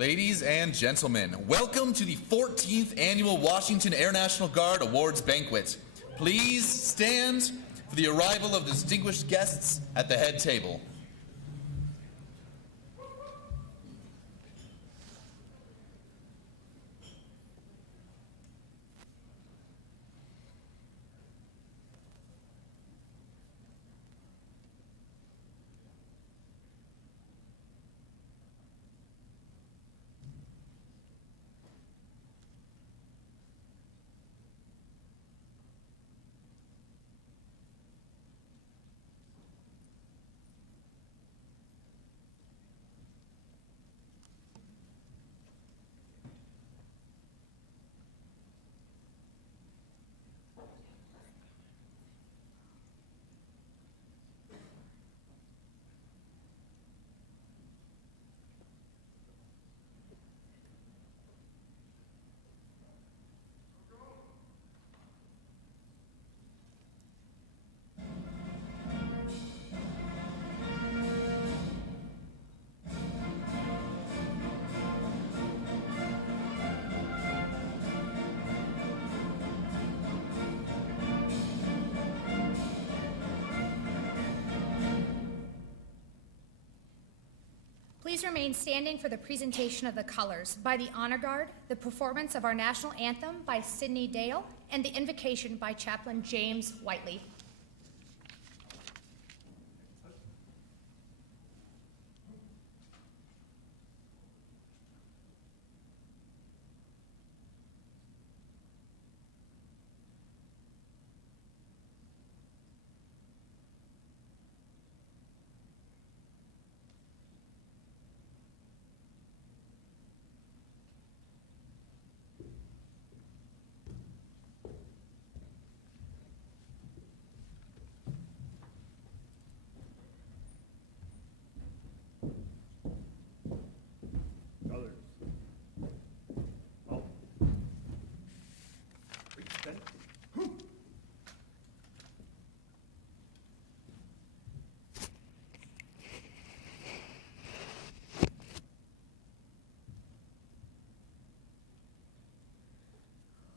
Ladies and gentlemen, welcome to the 14th Annual Washington Air National Guard Awards Banquet. Please stand for the arrival of distinguished guests at the head table. Please remain standing for the presentation of the colors by the Honor Guard, the performance of our national anthem by Sidney Dale, and the invocation by Chaplain James Whiteley.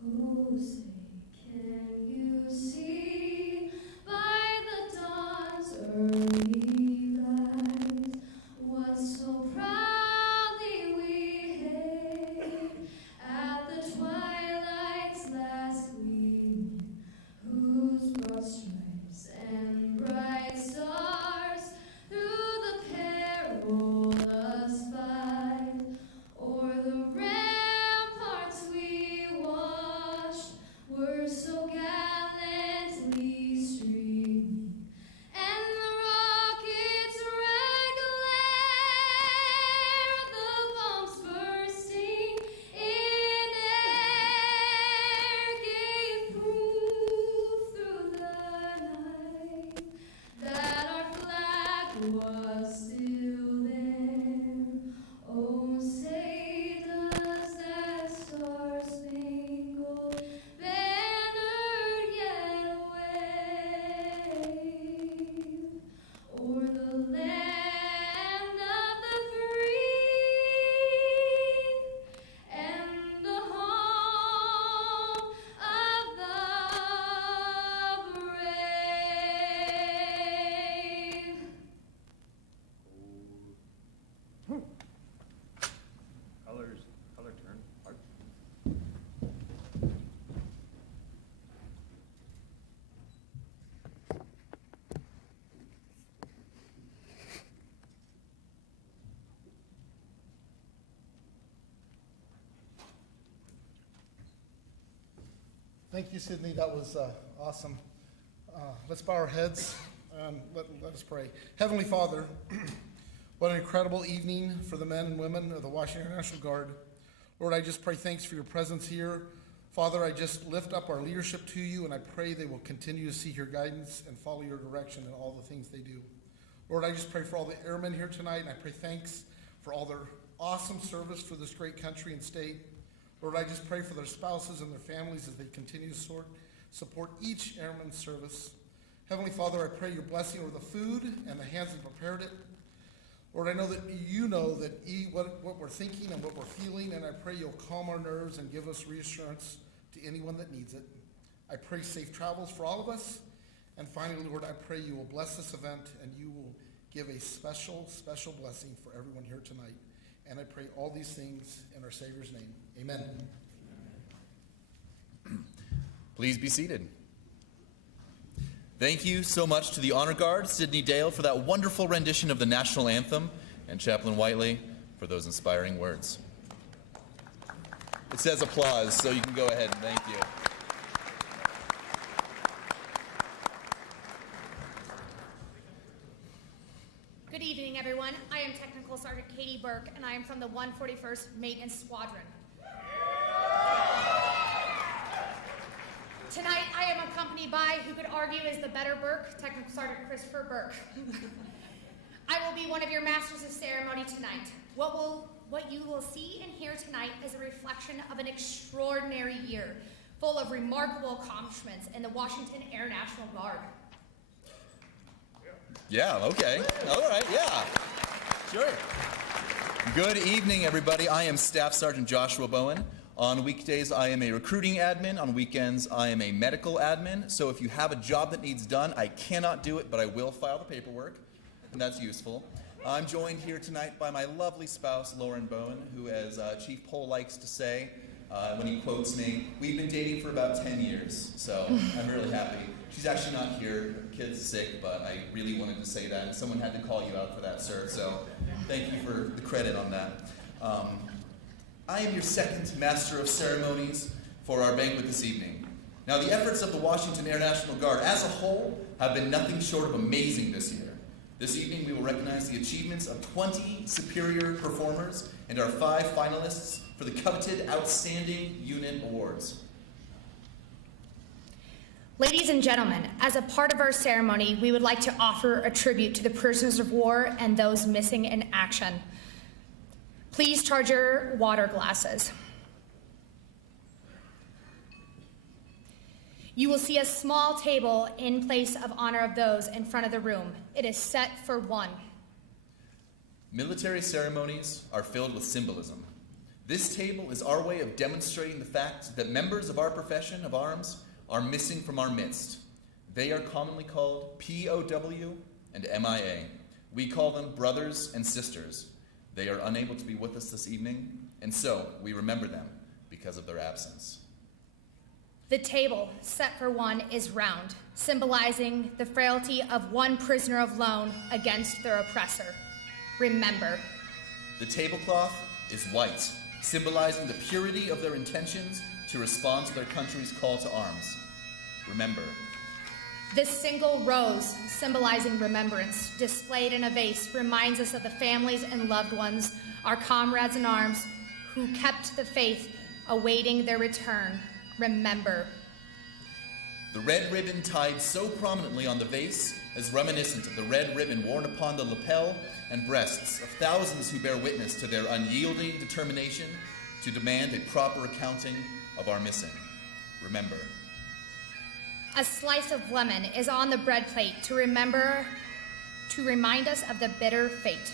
Oh, say, can you see by the dawn's early light what so proudly we hailed at the twilight's last gleaming, whose broad stripes and bright stars through the perilous fight o'er the ramparts we watched were so gallantly streaming, and the rocket's red glare, the bombs bursting in air, gave proof through the night that our flag was still there. Oh, say does that star-spangled banner yet wave o'er the land of the free and the home of the brave. Color turn, march. Thank you, Sydney. That was awesome. Let's bow our heads and let us pray. Heavenly Father, what an incredible evening for the men and women of the Washington National Guard. Lord, I just pray thanks for your presence here. Father, I just lift up our leadership to you, and I pray they will continue to seek your guidance and follow your direction in all the things they do. Lord, I just pray for all the airmen here tonight, and I pray thanks for all their awesome service for this great country and state. Lord, I just pray for their spouses and their families as they continue to support each airman's service. Heavenly Father, I pray your blessing over the food and the hands that prepared it. Lord, I know that you know that what we're thinking and what we're feeling, and I pray you'll calm our nerves and give us reassurance to anyone that needs it. I pray safe travels for all of us. And finally, Lord, I pray you will bless this event and you will give a special, special blessing for everyone here tonight. And I pray all these things in our Savior's name. Amen. Please be seated. Thank you so much to the Honor Guard, Sydney Dale, for that wonderful rendition of the national anthem, and Chaplain Whiteley for those inspiring words. It says applause, so you can go ahead and thank you. Good evening, everyone. I am Technical Sergeant Katie Burke, and I am from the 141st Maintenance Squadron. Tonight, I am accompanied by, who could argue is the better Burke, Technical Sergeant Christopher Burke. I will be one of your masters of ceremony tonight. What you will see and hear tonight is a reflection of an extraordinary year, full of remarkable accomplishments in the Washington Air National Guard. Yeah, okay. All right, yeah. Sure. Good evening, everybody. I am Staff Sergeant Joshua Bowen. On weekdays, I am a recruiting admin. On weekends, I am a medical admin. So if you have a job that needs done, I cannot do it, but I will file the paperwork, and that's useful. I'm joined here tonight by my lovely spouse, Lauren Bowen, who, as Chief Pohl likes to say when he quotes me, we've been dating for about 10 years, so I'm really happy. She's actually not here. Her kid's sick, but I really wanted to say that, and someone had to call you out for that, sir, so thank you for the credit on that. I am your second Master of Ceremonies for our banquet this evening. Now, the efforts of the Washington Air National Guard as a whole have been nothing short of amazing this year. This evening, we will recognize the achievements of 20 superior performers and our 5 finalists for the coveted Outstanding Unit Awards. Ladies and gentlemen, as a part of our ceremony, we would like to offer a tribute to the prisoners of war and those missing in action. Please charge your water glasses. You will see a small table in place of honor of those in front of the room. It is set for one. Military ceremonies are filled with symbolism. This table is our way of demonstrating the fact that members of our profession of arms are missing from our midst. They are commonly called POW and MIA. We call them brothers and sisters. They are unable to be with us this evening, and so we remember them because of their absence. The table, set for one, is round, symbolizing the frailty of one prisoner alone against their oppressor. Remember. The tablecloth is white, symbolizing the purity of their intentions to respond to their country's call to arms. Remember. This single rose, symbolizing remembrance, displayed in a vase, reminds us of the families and loved ones, our comrades in arms, who kept the faith, awaiting their return. Remember. The red ribbon tied so prominently on the vase is reminiscent of the red ribbon worn upon the lapel and breasts of thousands who bear witness to their unyielding determination to demand a proper accounting of our missing. Remember. A slice of lemon is on the bread plate to remind us of the bitter fate.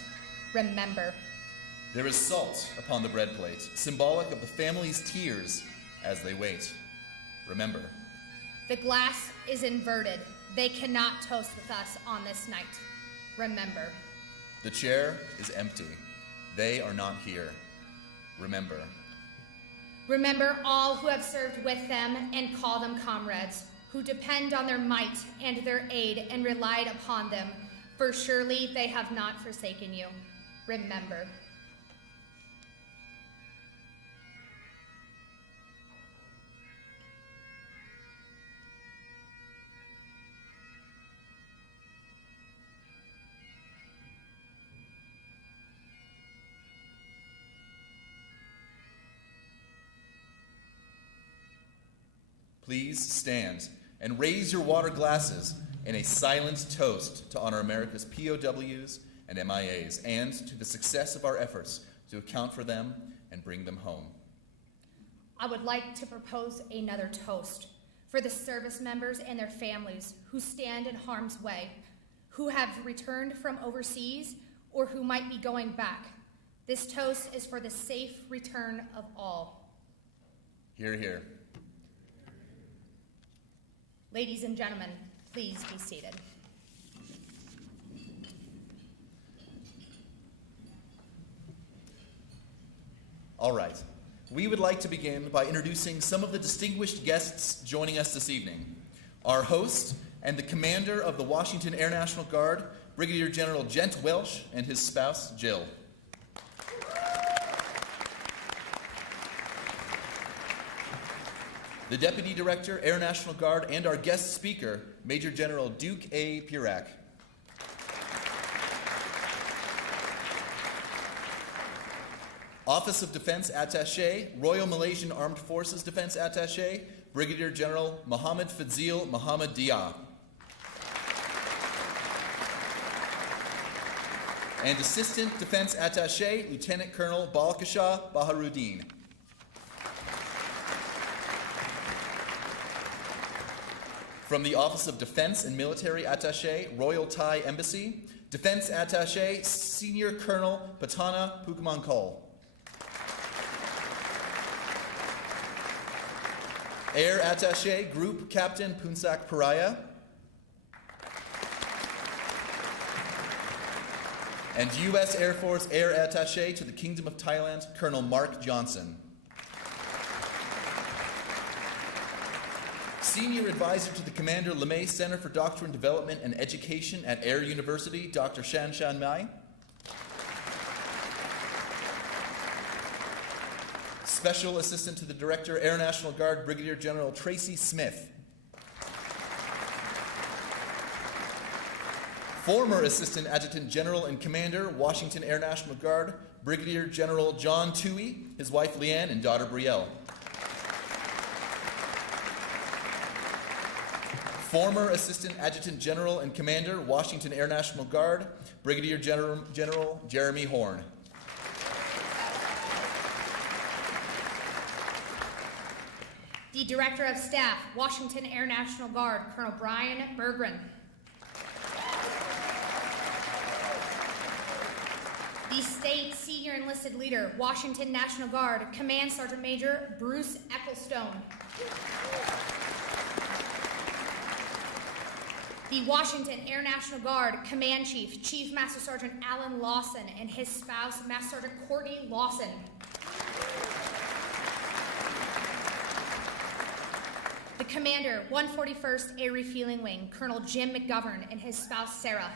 Remember. There is salt upon the bread plate, symbolic of the family's tears as they wait. Remember. The glass is inverted. They cannot toast with us on this night. Remember. The chair is empty. They are not here. Remember. Remember all who have served with them and call them comrades, who depend on their might and their aid and relied upon them, for surely they have not forsaken you. Remember. Please stand and raise your water glasses in a silent toast to honor America's POWs and MIAs and to the success of our efforts to account for them and bring them home. I would like to propose another toast for the service members and their families who stand in harm's way, who have returned from overseas or who might be going back. This toast is for the safe return of all. Hear, hear. Ladies and gentlemen, please be seated. All right. We would like to begin by introducing some of the distinguished guests joining us this evening. Our host and the commander of the Washington Air National Guard, Brigadier General Gent Welsh, and his spouse, Jill. The Deputy Director, Air National Guard, and our guest speaker, Major General Duke A. Purack. Office of Defense Attaché, Royal Malaysian Armed Forces Defense Attaché, Brigadier General Muhammad Fadzil Muhammad Dia. And Assistant Defense Attaché, Lieutenant Colonel Balkisha Baharuddin. From the Office of Defense and Military Attaché, Royal Thai Embassy, Defense Attaché, Senior Colonel Patana Pukamankol. Air Attaché, Group Captain Punsak Paraya. And U.S. Air Force Air Attaché to the Kingdom of Thailand, Colonel Mark Johnson. Senior Advisor to the Commander LeMay Center for Doctrine Development and Education at Air University, Dr. Shan Shan Mai. Special Assistant to the Director, Air National Guard, Brigadier General Tracy Smith. Former Assistant Adjutant General and Commander, Washington Air National Guard, Brigadier General John Toohey, his wife Leanne, and daughter Brielle. Former Assistant Adjutant General and Commander, Washington Air National Guard, Brigadier General Jeremy Horn. The Director of Staff, Washington Air National Guard, Colonel Brian Berggren. The State Senior Enlisted Leader, Washington National Guard, Command Sergeant Major Bruce Ecclestone. The Washington Air National Guard Command Chief, Chief Master Sergeant Alan Lawson, and his spouse, Master Sergeant Courtney Lawson. The Commander, 141st Air Refueling Wing, Colonel Jim McGovern, and his spouse, Sarah.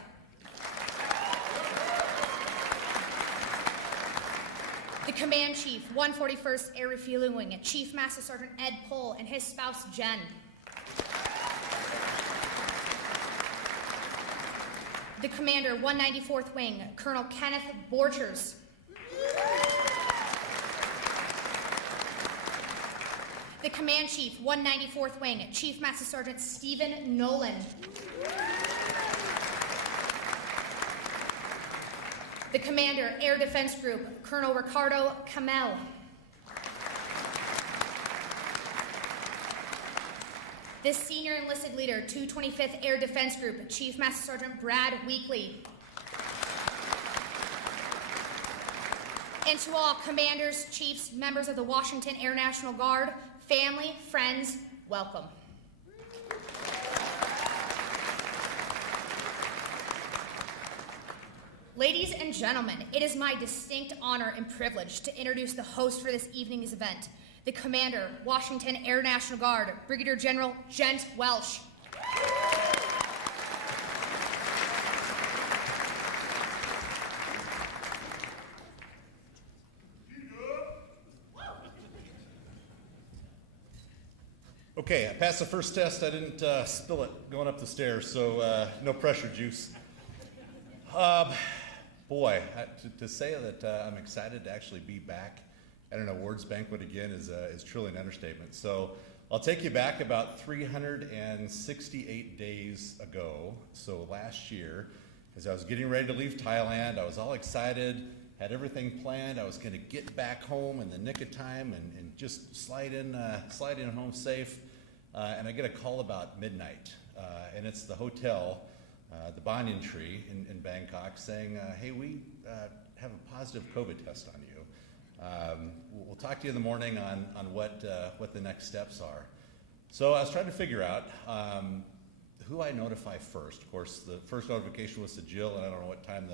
The Command Chief, 141st Air Refueling Wing, Chief Master Sergeant Ed Pohl, and his spouse, Jen. The Commander, 194th Wing, Colonel Kenneth Borchers. The Command Chief, 194th Wing, Chief Master Sergeant Stephen Nolan. The Commander, Air Defense Group, Colonel Ricardo Kamel. This Senior Enlisted Leader, 225th Air Defense Group, Chief Master Sergeant Brad Weekly. And to all commanders, chiefs, members of the Washington Air National Guard, family, friends, welcome. Ladies and gentlemen, it is my distinct honor and privilege to introduce the host for this evening's event, the Commander, Washington Air National Guard, Brigadier General Gent Welsh. Okay, I passed the first test. I didn't spill it going up the stairs, so no pressure juice. Boy, to say that I'm excited to actually be back at an awards banquet again is truly an understatement. So I'll take you back about 368 days ago. So last year, as I was getting ready to leave Thailand, I was all excited, had everything planned. I was going to get back home in the nick of time and just slide in home safe. And I get a call about midnight, and it's the hotel the banyan tree in Bangkok, saying, hey, we have a positive COVID test on you. We'll talk to you in the morning on what the next steps are. So I was trying to figure out who I notify first. Of course, the first notification was to Jill, and I don't know what time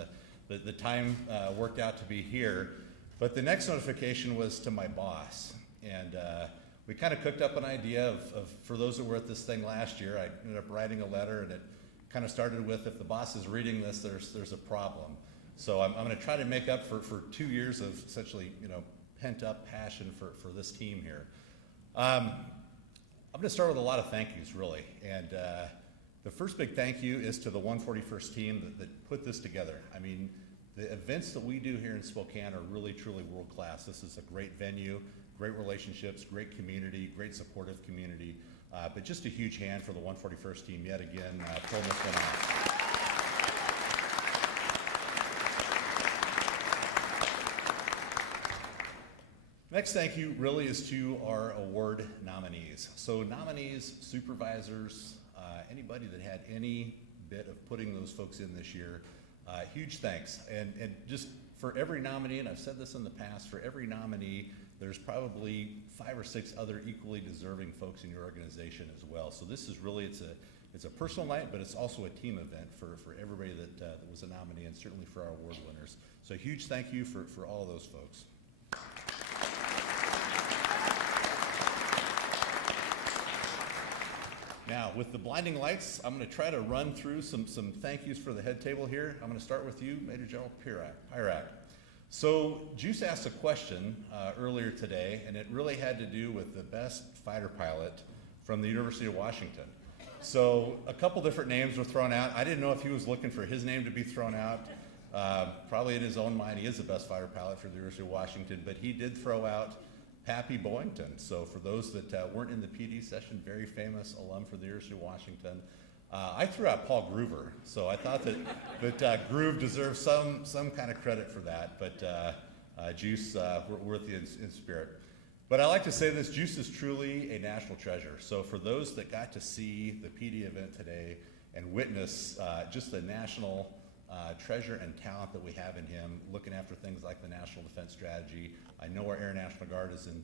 the time worked out to be here. But the next notification was to my boss. And we kind of cooked up an idea of, for those that were at this thing last year, I ended up writing a letter, and it kind of started with, if the boss is reading this, there's a problem. So I'm going to try to make up for 2 years of essentially, pent up passion for this team here. I'm going to start with a lot of thank yous, really. And the first big thank you is to the 141st team that put this together. I mean, the events that we do here in Spokane are really, truly world class. This is a great venue, great relationships, great community, great supportive community. But just a huge hand for the 141st team yet again, pulling this one off. Next thank you really is to our award nominees. So nominees, supervisors, anybody that had any bit of putting those folks in this year, huge thanks. And just for every nominee, and I've said this in the past, for every nominee, there's probably 5 or 6 other equally deserving folks in your organization as well. So this is really, it's a personal night, but it's also a team event for everybody that was a nominee, and certainly for our award winners. So a huge thank you for all of those folks. Now, with the blinding lights, I'm going to try to run through some thank yous for the head table here. I'm going to start with you, Major General Pirak. So, Juice asked a question earlier today, and it really had to do with the best fighter pilot from the University of Washington. So, a couple different names were thrown out. I didn't know if he was looking for his name to be thrown out. Probably in his own mind, he is the best fighter pilot for the University of Washington, but he did throw out Pappy Boyington. So for those that weren't in the PD session, very famous alum for the University of Washington. I threw out Paul Groover, so I thought that Groove deserves some kind of credit for that, but Juice, we're with you in spirit. But I like to say this, Juice is truly a national treasure. So for those that got to see the PD event today and witness just the national treasure and talent that we have in him, looking after things like the National Defense Strategy. I know our Air National Guard is in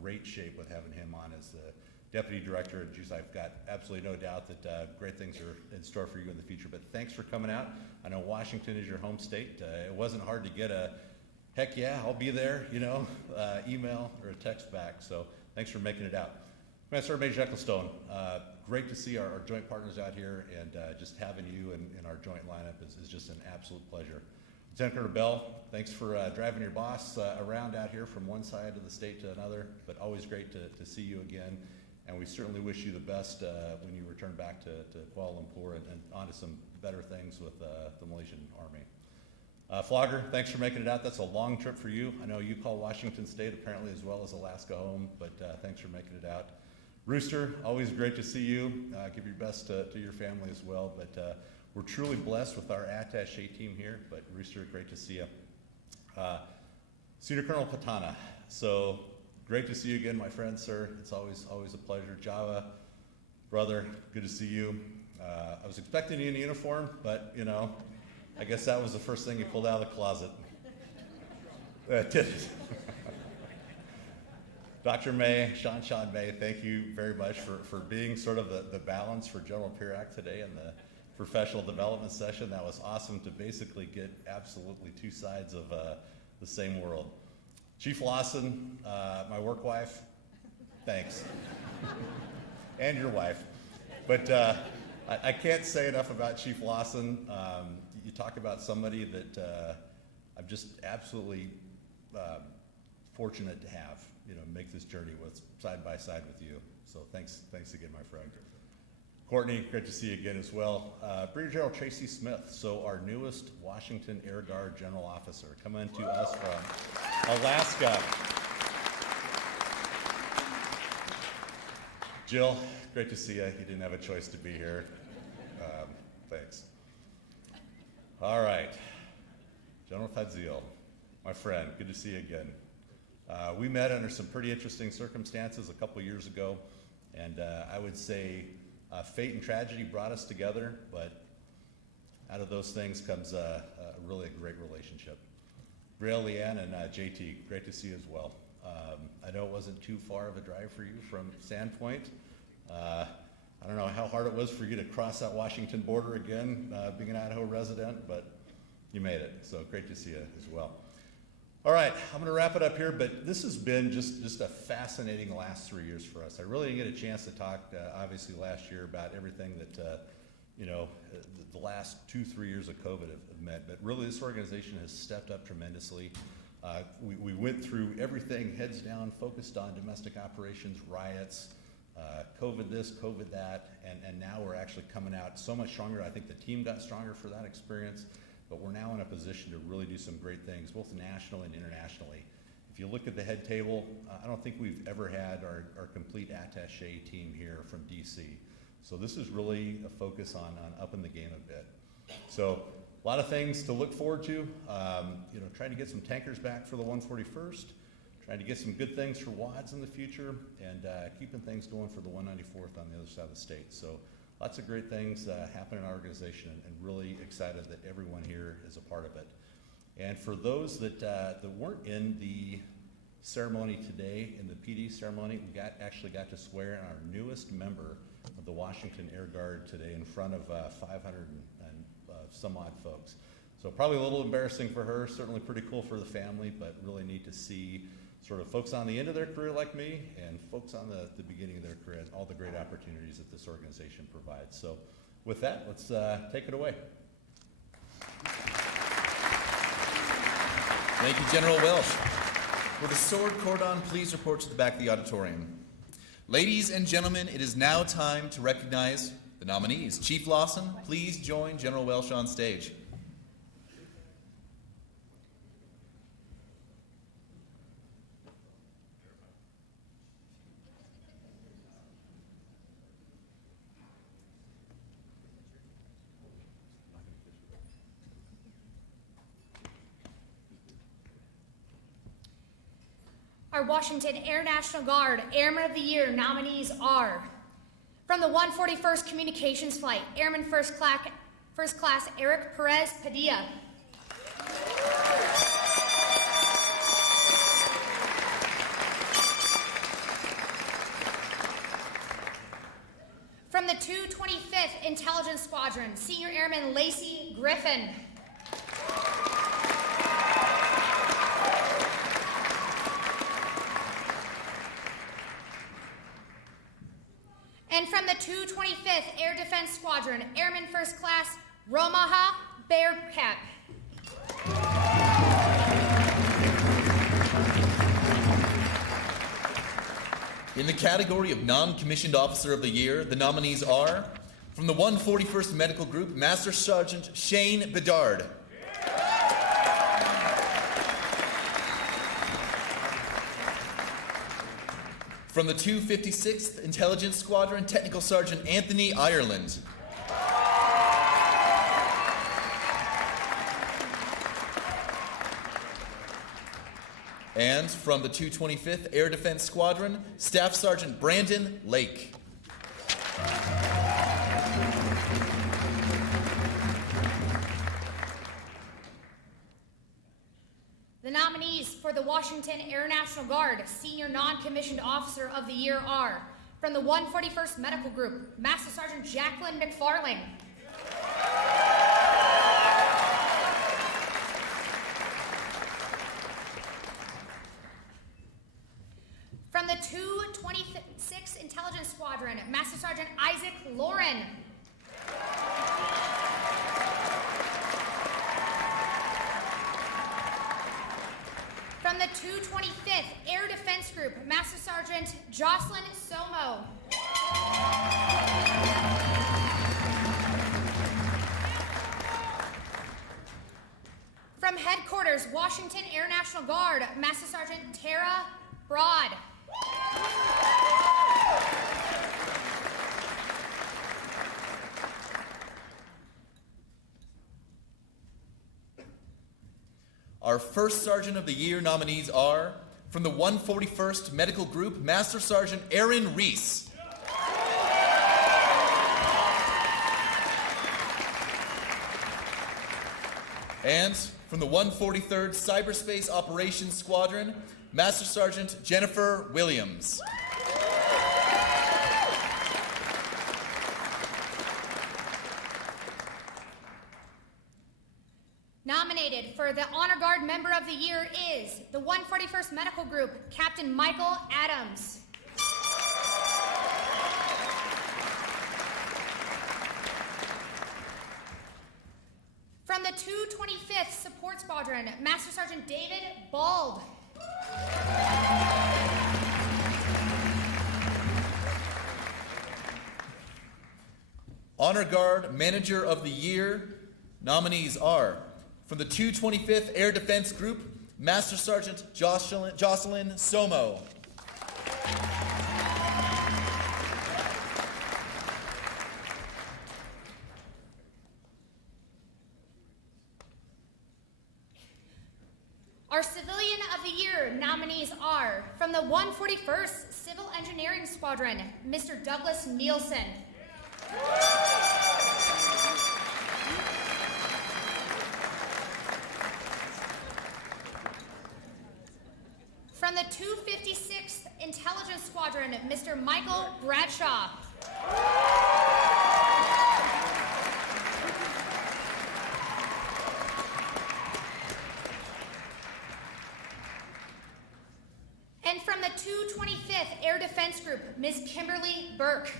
great shape with having him on as the Deputy Director. And geez, I've got absolutely no doubt that great things are in store for you in the future. But thanks for coming out. I know Washington is your home state. It wasn't hard to get a heck yeah, I'll be there, email or a text back. So thanks for making it out. Master Major Ecclestone, great to see our joint partners out here, and just having you in our joint lineup is just an absolute pleasure. Lieutenant Colonel Bell, thanks for driving your boss around out here from one side of the state to another, but always great to see you again. And we certainly wish you the best when you return back to Kuala Lumpur and on to some better things with the Malaysian Army. Flogger, thanks for making it out. That's a long trip for you. I know you call Washington State apparently as well as Alaska home, but thanks for making it out. Rooster, always great to see you. Give your best to your family as well. But we're truly blessed with our attache team here. But Rooster, great to see you. Senior Colonel Patana, so great to see you again, my friend, sir. It's always a pleasure. Java, brother, good to see you. I was expecting you in uniform, but I guess that was the first thing you pulled out of the closet. Did it. Dr. May, Sean May, thank you very much for being sort of the balance for General Pirak today in the professional development session. That was awesome to basically get absolutely two sides of the same world. Chief Lawson, my work wife, thanks. And your wife. But I can't say enough about Chief Lawson. You talk about somebody that I'm just absolutely fortunate to have, make this journey with side by side with you. So thanks again, my friend. Courtney, great to see you again as well. Brigadier General Tracy Smith, so our newest Washington Air Guard General Officer, coming to us from Alaska. Jill, great to see you. You didn't have a choice to be here. Thanks. All right, General Fadzil, my friend, good to see you again. We met under some pretty interesting circumstances a couple years ago, and I would say fate and tragedy brought us together, but out of those things comes a really great relationship. Brielle, Leanne, and JT, great to see you as well. I know it wasn't too far of a drive for you from Sandpoint. I don't know how hard it was for you to cross that Washington border again, being an Idaho resident, but you made it, so great to see you as well. All right, I'm gonna wrap it up here, but this has been just a fascinating last 3 years for us. I really didn't get a chance to talk, obviously last year, about everything that, the last 2-3 years of COVID have meant, but really this organization has stepped up tremendously. We went through everything, heads down, focused on domestic operations, riots, COVID this, COVID that, and now we're actually coming out so much stronger. I think the team got stronger for that experience, but we're now in a position to really do some great things, both nationally and internationally. If you look at the head table, I don't think we've ever had our complete attaché team here from DC. So this is really a focus on upping the game a bit. So a lot of things to look forward to. Trying to get some tankers back for the 141st, trying to get some good things for WADs in the future, and keeping things going for the 194th on the other side of the state. So lots of great things happen in our organization, and really excited that everyone here is a part of it. And for those that weren't in the ceremony today, in the PD ceremony, we actually got to swear in our newest member of the Washington Air Guard today in front of 500 and some odd folks. So probably a little embarrassing for her, certainly pretty cool for the family, but really neat to see sort of folks on the end of their career like me and folks on the beginning of their career, and all the great opportunities that this organization provides. So with that, let's take it away. Thank you, General Welsh. Will the sword cordon please report to the back of the auditorium? Ladies and gentlemen, it is now time to recognize the nominees. Chief Lawson, please join General Welsh on stage. Our Washington Air National Guard Airman of the Year nominees are: from the 141st Communications Flight, Airman First Class Eric Perez Padilla. From the 225th Intelligence Squadron, Senior Airman Lacey Griffin. And from the 225th Air Defense Squadron, Airman First Class Romaha Bearcat. In the category of Non-Commissioned Officer of the Year, the nominees are: from the 141st Medical Group, Master Sergeant Shane Bedard. From the 256th Intelligence Squadron, Technical Sergeant Anthony Ireland. And from the 225th Air Defense Squadron, Staff Sergeant Brandon Lake. The nominees for the Washington Air National Guard Senior Non-Commissioned Officer of the Year are: from the 141st Medical Group, Master Sergeant Jacqueline McFarling. From the 226th Intelligence Squadron, Master Sergeant Isaac Lauren. From the 225th Air Defense Group, Master Sergeant Jocelyn Somo. From Headquarters, Washington Air National Guard, Master Sergeant Tara Broad. Our First Sergeant of the Year nominees are: from the 141st Medical Group, Master Sergeant Aaron Reese. And from the 143rd Cyberspace Operations Squadron, Master Sergeant Jennifer Williams. Nominated for the Honor Guard Member of the Year is the 141st Medical Group, Captain Michael Adams. From the 225th Support Squadron, Master Sergeant David Bald. Honor Guard Manager of the Year nominees are from the 225th Air Defense Group, Master Sergeant Jocelyn Somo. Our Civilian of the Year nominees are from the 141st Civil Engineering Squadron, Mr. Douglas Nielsen. From the 256th Intelligence Squadron, Mr. Michael Bradshaw. And from the 225th Air Defense Group, Ms. Kimberly Burke.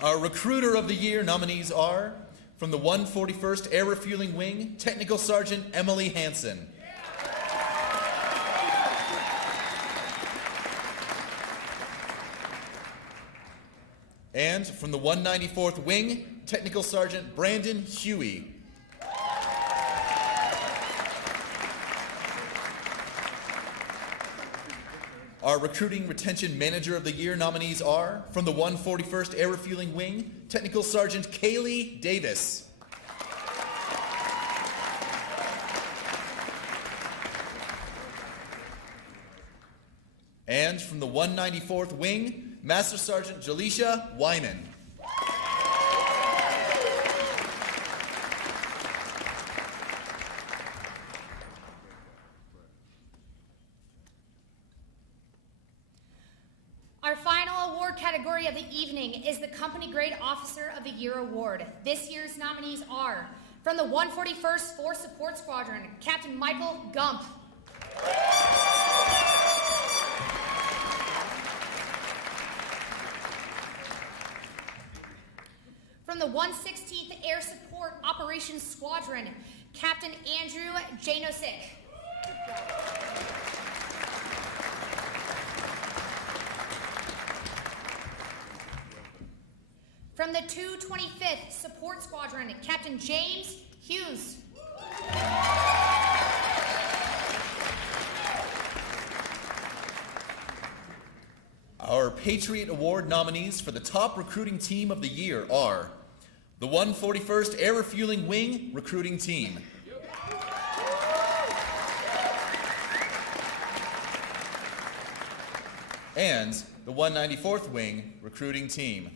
Our Recruiter of the Year nominees are from the 141st Air Refueling Wing, Technical Sergeant Emily Hansen. And from the 194th Wing, Technical Sergeant Brandon Huey. Our Recruiting Retention Manager of the Year nominees are from the 141st Air Refueling Wing, Technical Sergeant Kaylee Davis. And from the 194th Wing, Master Sergeant Jaleisha Wyman. Our final award category of the evening is the Company Grade Officer of the Year Award. This year's nominees are from the 141st Force Support Squadron, Captain Michael Gump. From the 116th Air Support Operations Squadron, Captain Andrew Janosik. From the 225th Support Squadron, Captain James Hughes. Our Patriot Award nominees for the top recruiting team of the year are the 141st Air Refueling Wing Recruiting Team. And the 194th Wing Recruiting Team.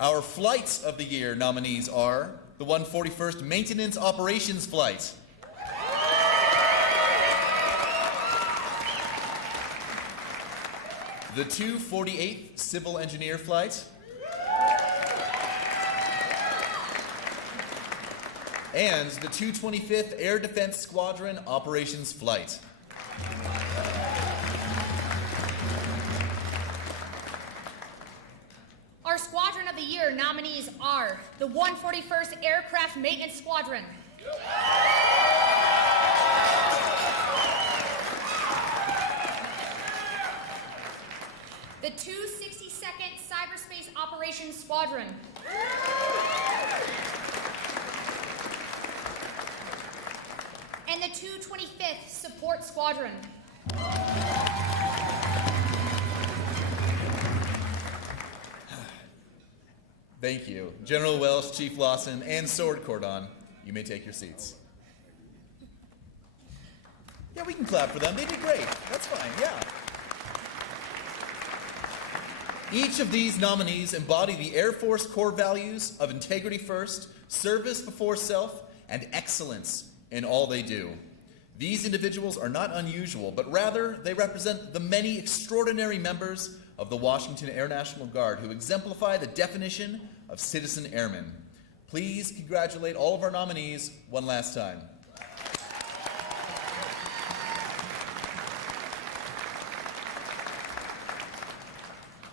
Our Flights of the Year nominees are the 141st Maintenance Operations Flight. The 248th Civil Engineer Flight. And the 225th Air Defense Squadron Operations Flight. Our Squadron of the Year nominees are the 141st Aircraft Maintenance Squadron. The 262nd Cyberspace Operations Squadron. And the 225th Support Squadron. Thank you. General Welsh, Chief Lawson, and Sword Cordon, you may take your seats. Yeah, we can clap for them. They did great. That's fine, yeah. Each of these nominees embody the Air Force core values of integrity first, service before self, and excellence in all they do. These individuals are not unusual, but rather they represent the many extraordinary members of the Washington Air National Guard who exemplify the definition of citizen airmen. Please congratulate all of our nominees one last time.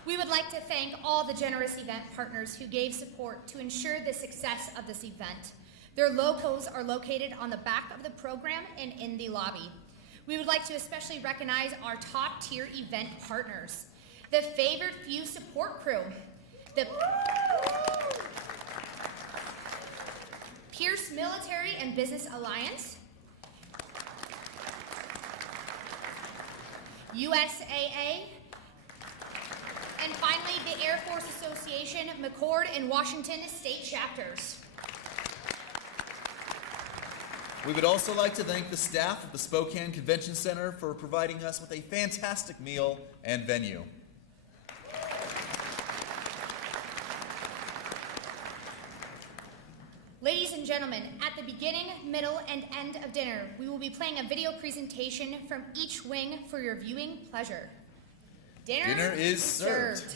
We would like to thank all the generous event partners who gave support to ensure the success of this event. Their logos are located on the back of the program and in the lobby. We would like to especially recognize our top-tier event partners, the Favored Few Support Crew, the Pierce Military and Business Alliance, USAA, and finally the Air Force Association, McCord, and Washington State chapters. We would also like to thank the staff of the Spokane Convention Center for providing us with a fantastic meal and venue. Ladies and gentlemen, at the beginning, middle, and end of dinner, we will be playing a video presentation from each wing for your viewing pleasure. Dinner is served.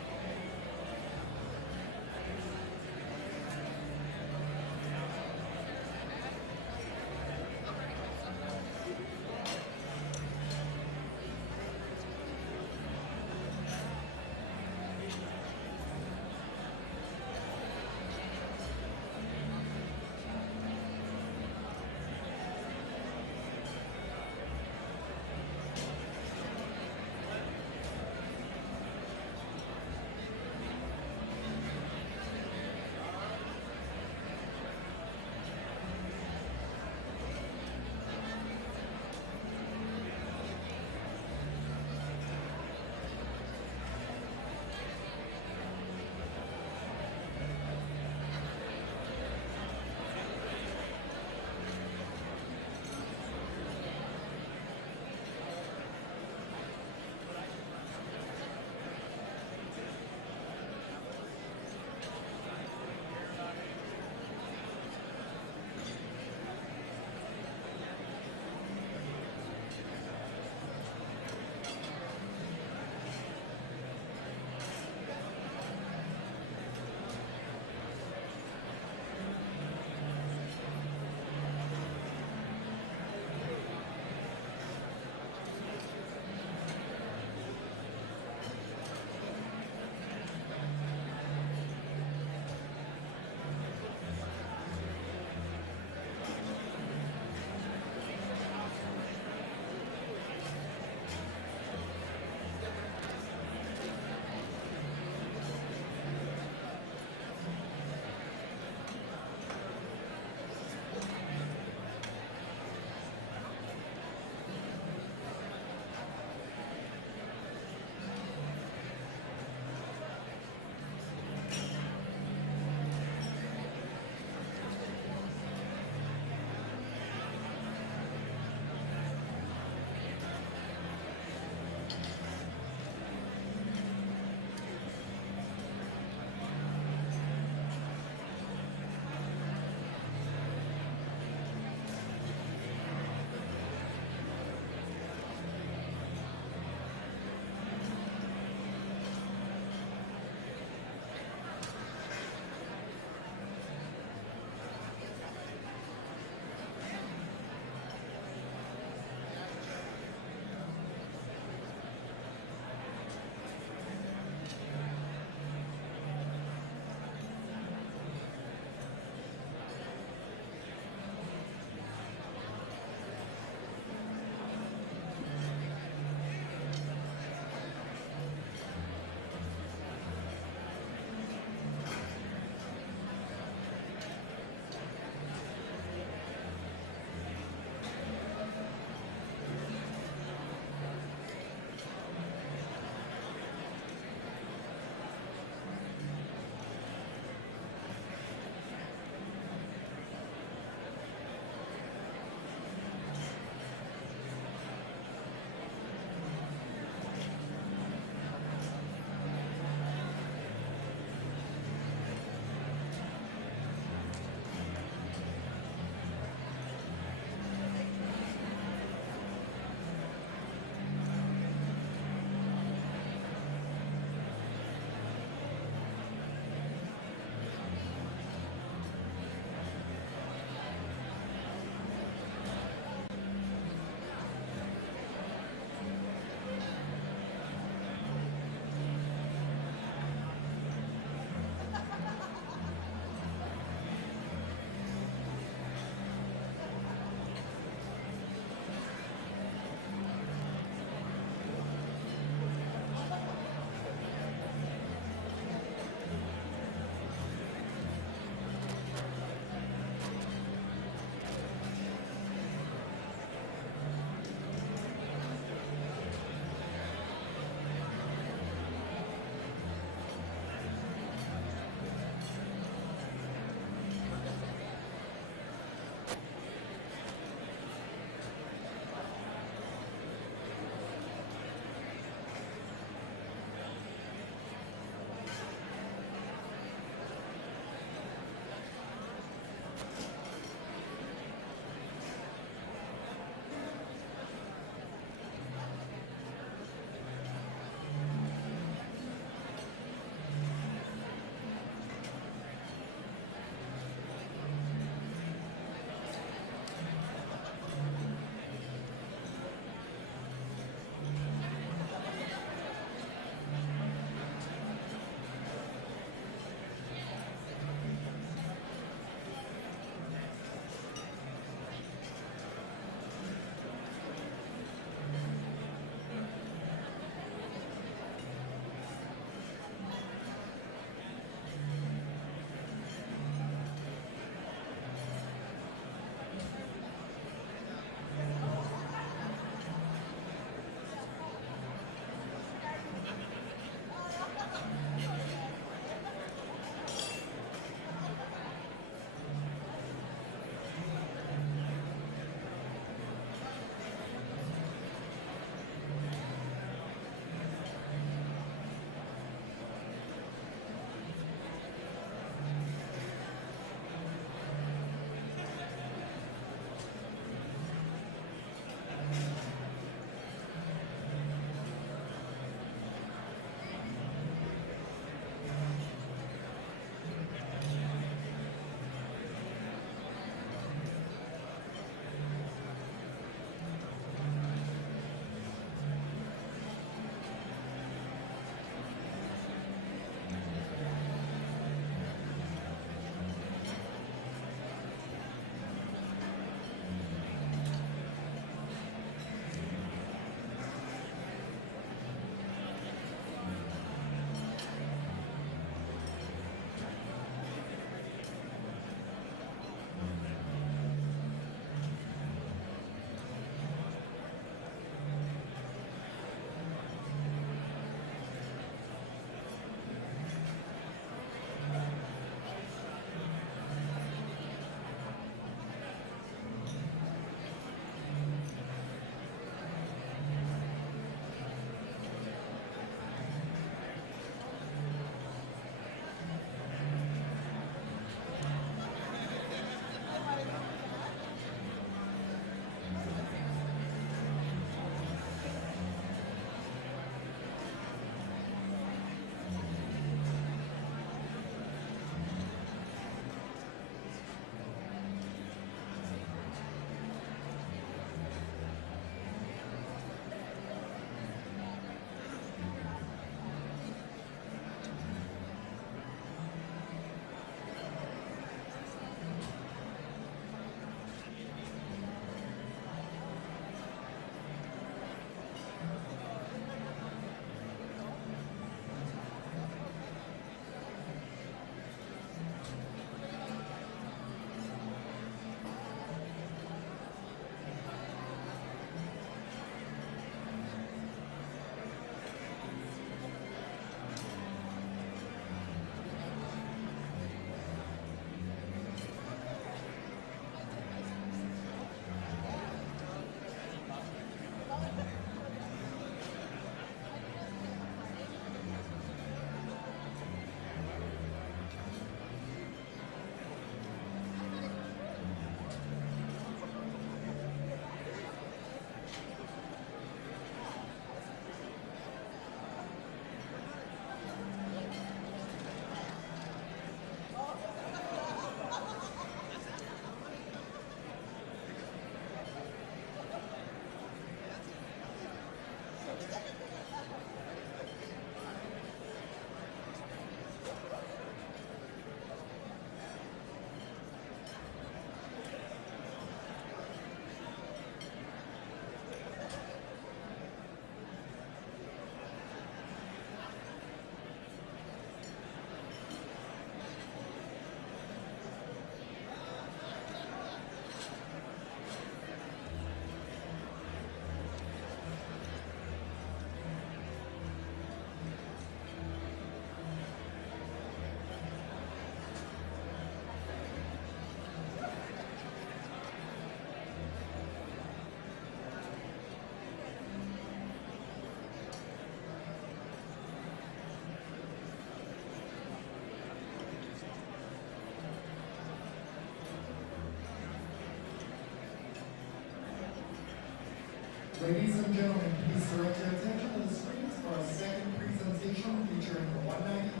Ladies and gentlemen, please direct your attention to the screens for a second presentation featuring the 190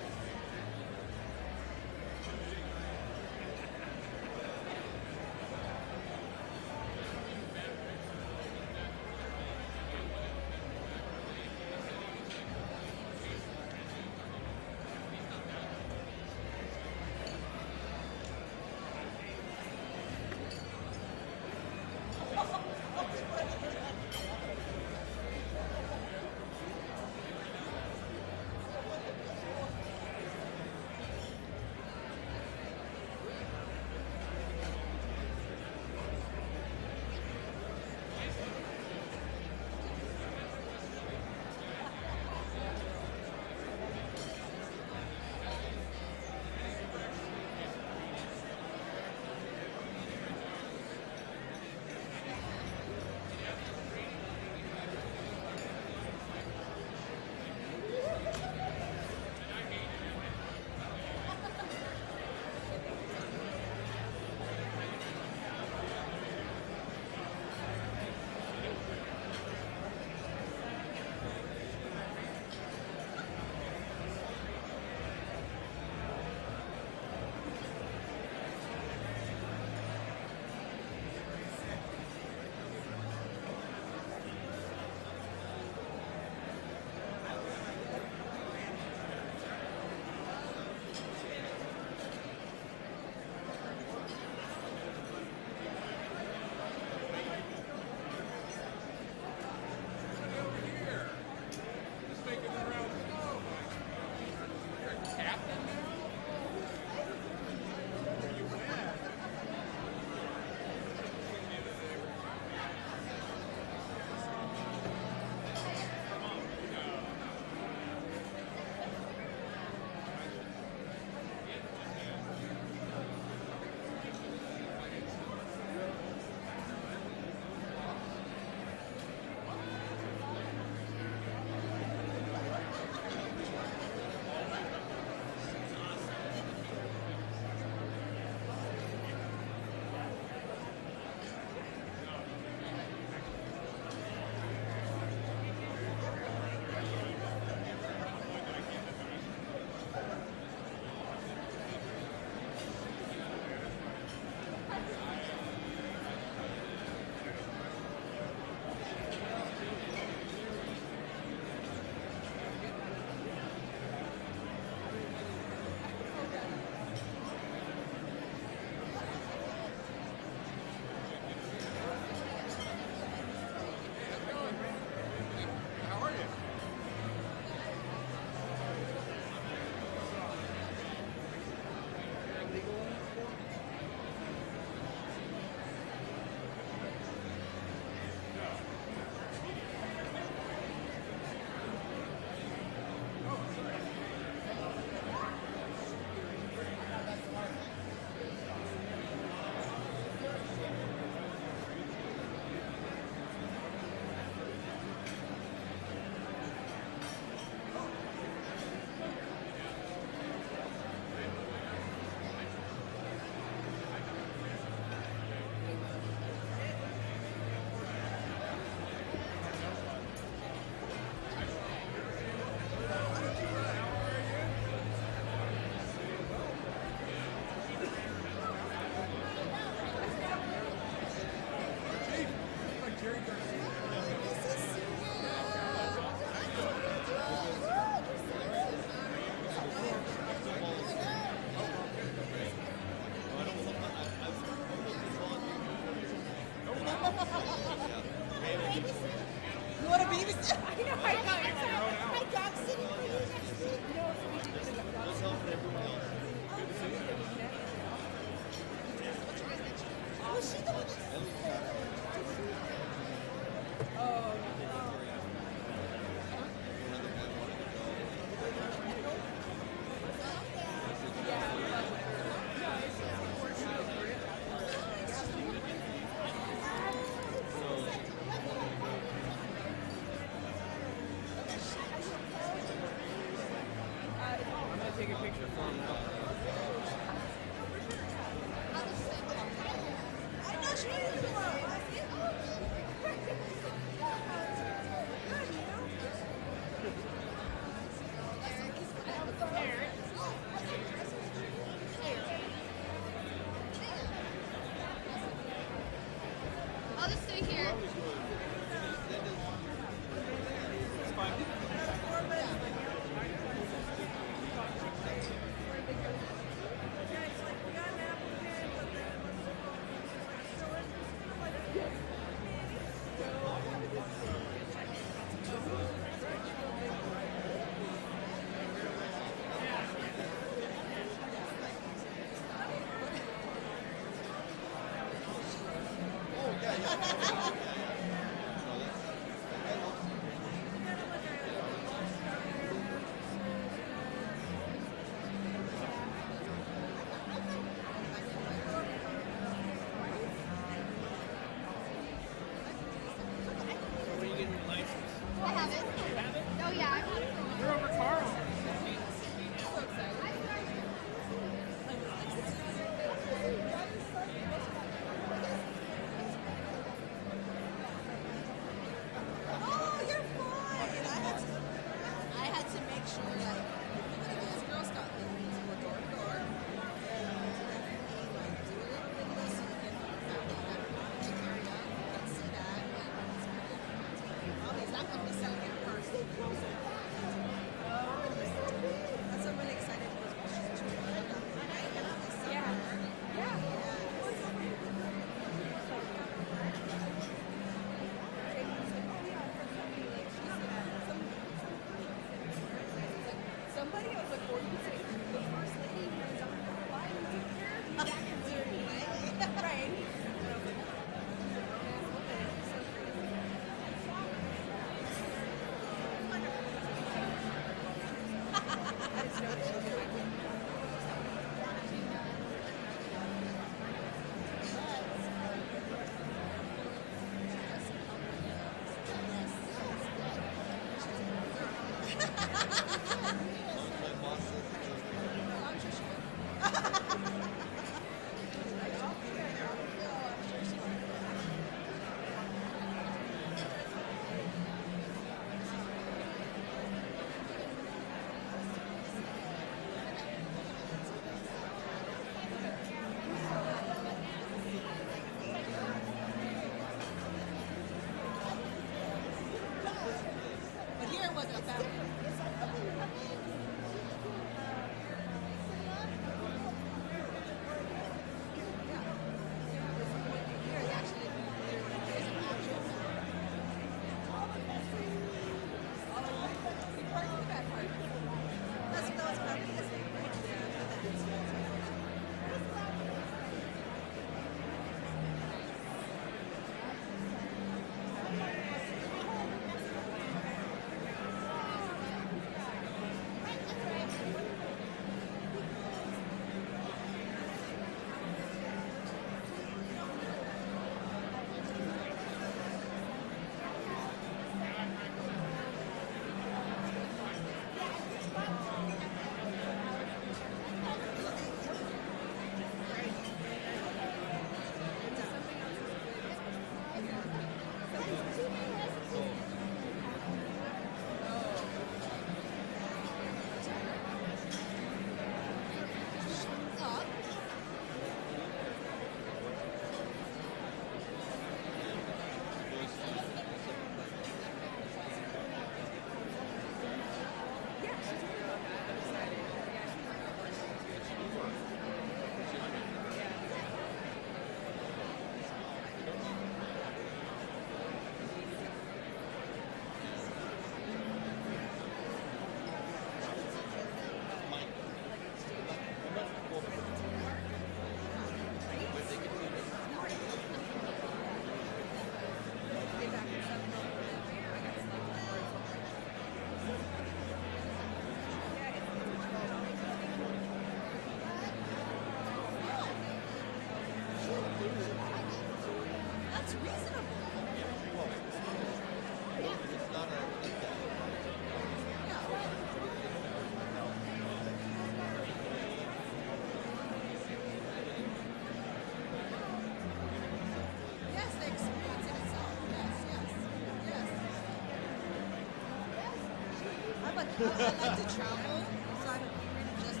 I like to travel, so I'm really just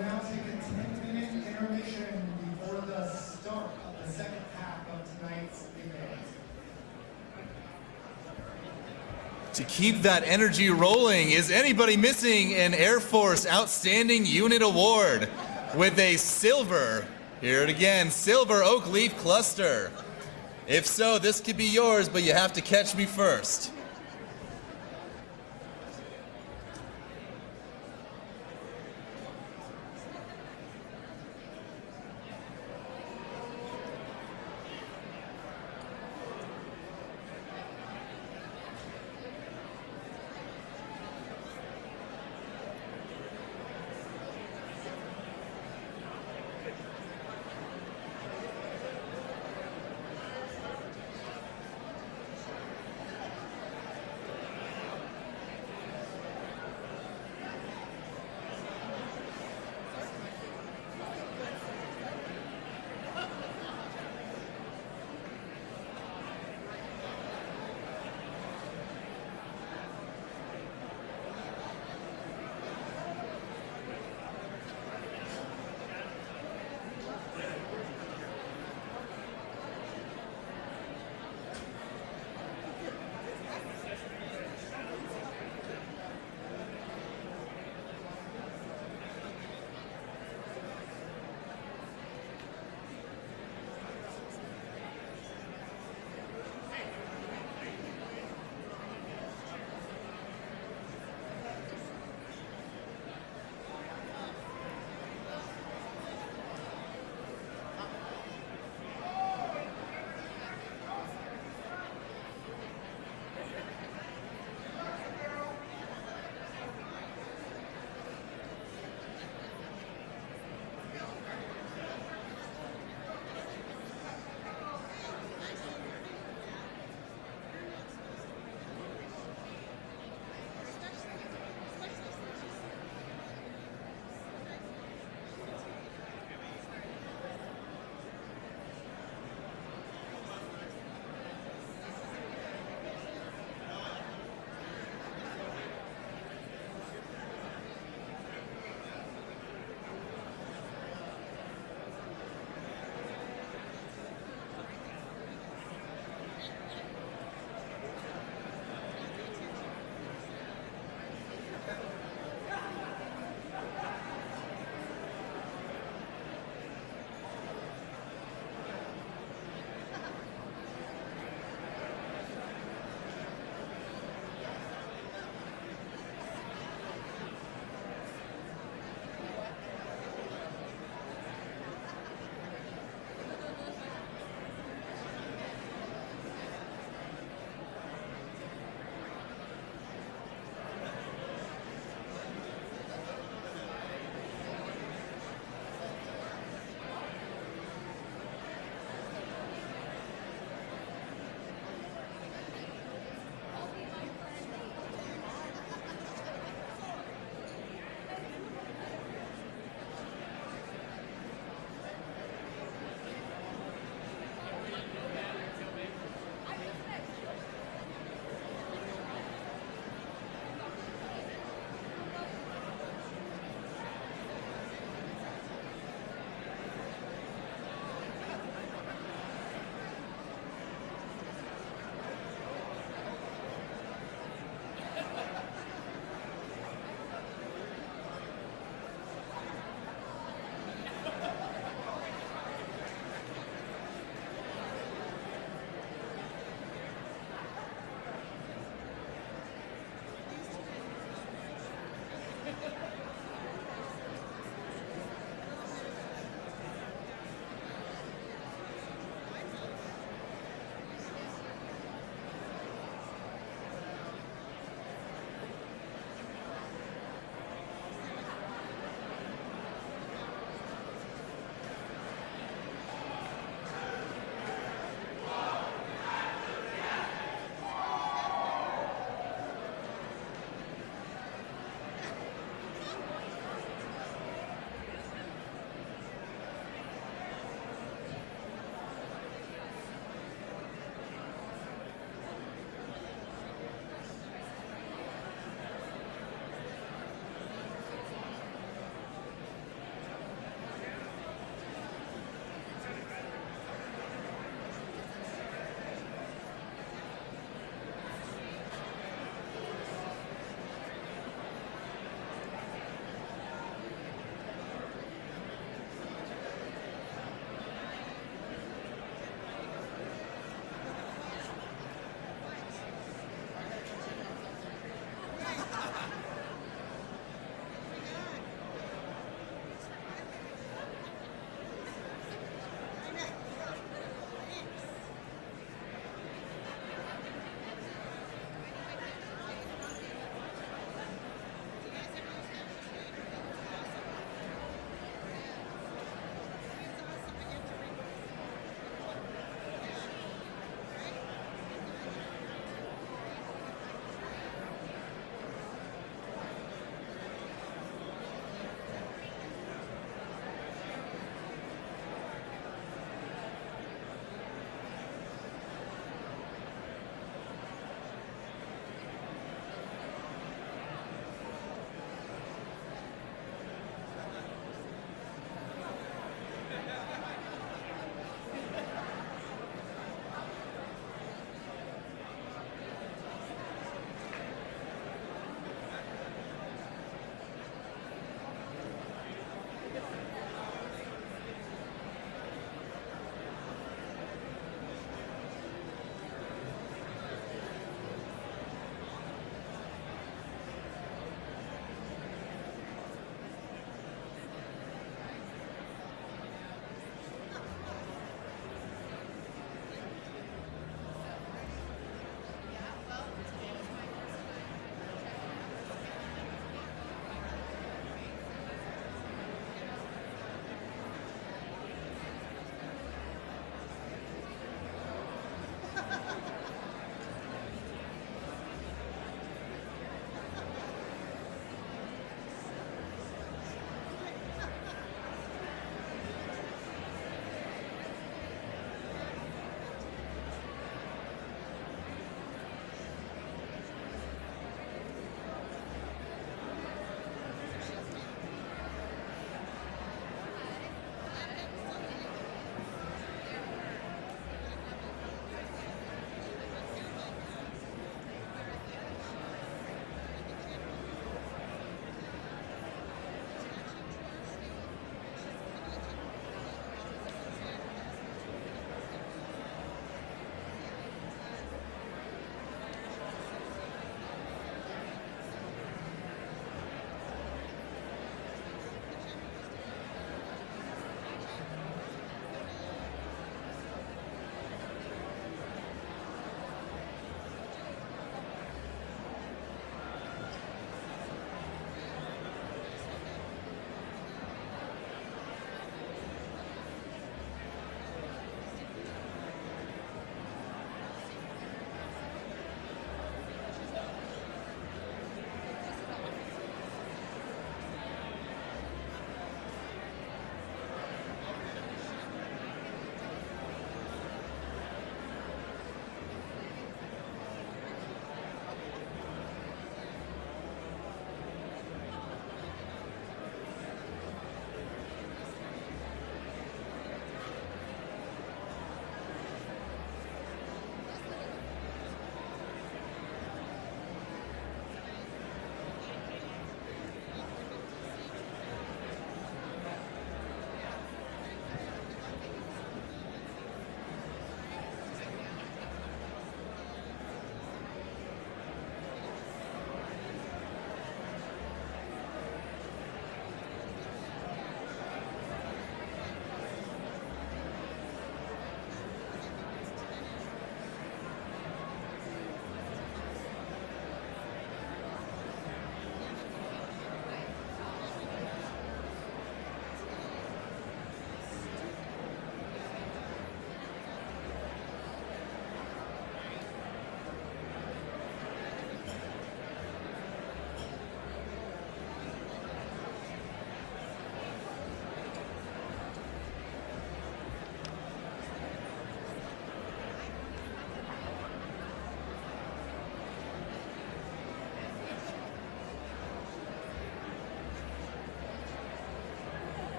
will now take a 10-minute intermission before the start of the second half of tonight's event. To keep that energy rolling, is anybody missing an Air Force Outstanding Unit Award with a silver, hear it again, silver oak leaf cluster? If so, this could be yours, but you have to catch me first.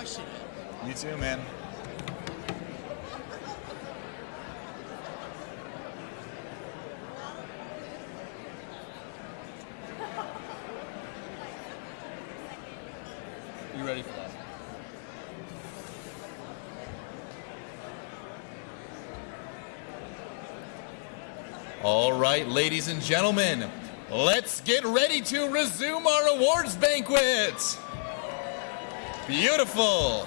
crushing it. You too, man. You ready for that? All right, ladies and gentlemen, let's get ready to resume our awards banquet. Beautiful.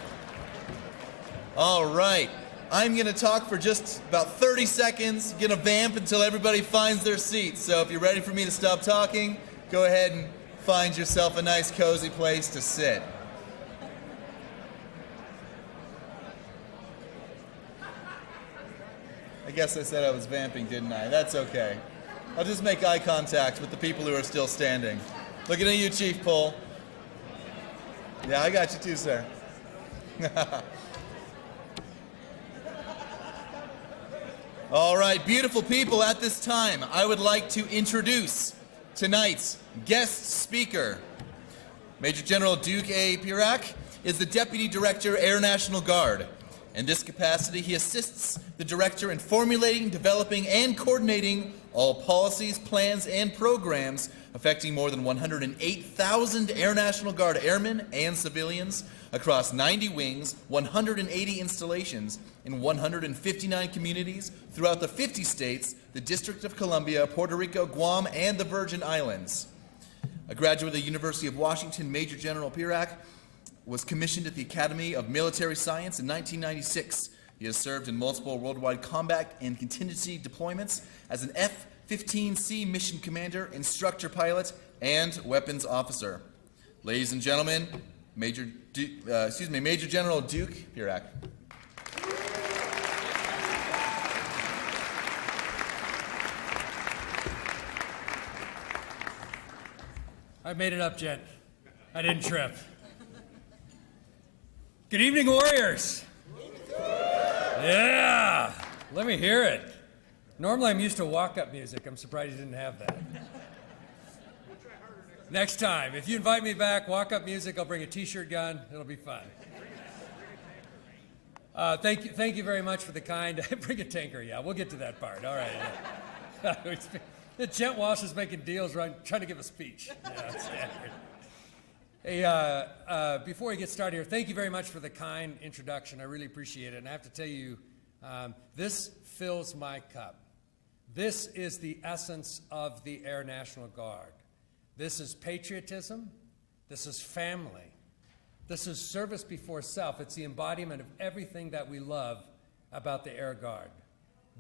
All right, I'm gonna talk for just about 30 seconds, gonna vamp until everybody finds their seat. So if you're ready for me to stop talking, go ahead and find yourself a nice cozy place to sit. I guess I said I was vamping, didn't I? That's okay. I'll just make eye contact with the people who are still standing. Looking at you, Chief Pole. Yeah, I got you too, sir. All right, beautiful people, at this time, I would like to introduce tonight's guest speaker. Major General Duke A. Pirak is the Deputy Director, Air National Guard. In this capacity, he assists the Director in formulating, developing, and coordinating all policies, plans, and programs affecting more than 108,000 Air National Guard airmen and civilians across 90 wings, 180 installations in 159 communities throughout the 50 states, the District of Columbia, Puerto Rico, Guam, and the Virgin Islands. A graduate of the University of Washington, Major General Pirak was commissioned at the Academy of Military Science in 1996. He has served in multiple worldwide combat and contingency deployments as an F-15C mission commander, instructor pilot, and weapons officer. Ladies and gentlemen, Major General Duke Pirak. I made it up, Jen. I didn't trip. Good evening, warriors. Yeah, let me hear it. Normally I'm used to walk-up music. I'm surprised you didn't have that. Next time, if you invite me back, walk-up music, I'll bring a t-shirt gun. It'll be fun. Thank you very much for the kind. Bring a tanker, yeah, we'll get to that part. All right. Yeah. Jet Walsh is making deals, right, trying to give a speech. Yeah, standard. Hey, before we get started here, thank you very much for the kind introduction. I really appreciate it. And I have to tell you, this fills my cup. This is the essence of the Air National Guard. This is patriotism. This is family. This is service before self. It's the embodiment of everything that we love about the Air Guard.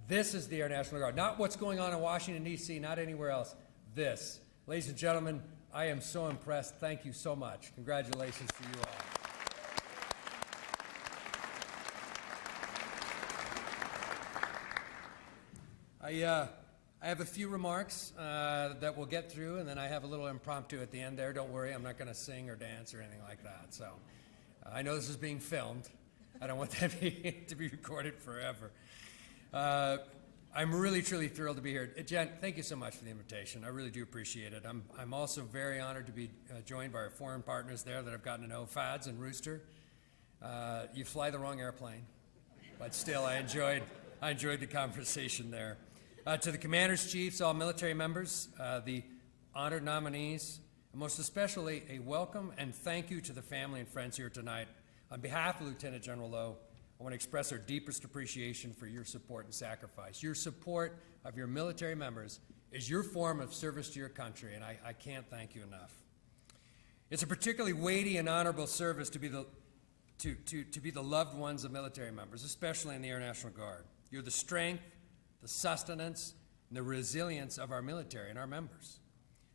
This is the Air National Guard. Not what's going on in Washington, D.C., not anywhere else. This. Ladies and gentlemen, I am so impressed. Thank you so much. Congratulations to you all. I have a few remarks that we'll get through, and then I have a little impromptu at the end there. Don't worry, I'm not going to sing or dance or anything like that. So I know this is being filmed. I don't want that to be recorded forever. I'm really, truly thrilled to be here. Jen, thank you so much for the invitation. I really do appreciate it. I'm also very honored to be joined by our foreign partners there that I've gotten to know, Fads and Rooster. You fly the wrong airplane, but still, I enjoyed the conversation there. To the commanders, chiefs, all military members, the honored nominees, and most especially a welcome and thank you to the family and friends here tonight. On behalf of Lieutenant General Lowe, I want to express our deepest appreciation for your support and sacrifice. Your support of your military members is your form of service to your country, and I can't thank you enough. It's a particularly weighty and honorable service to be the loved ones of military members, especially in the Air National Guard. You're the strength, the sustenance, and the resilience of our military and our members.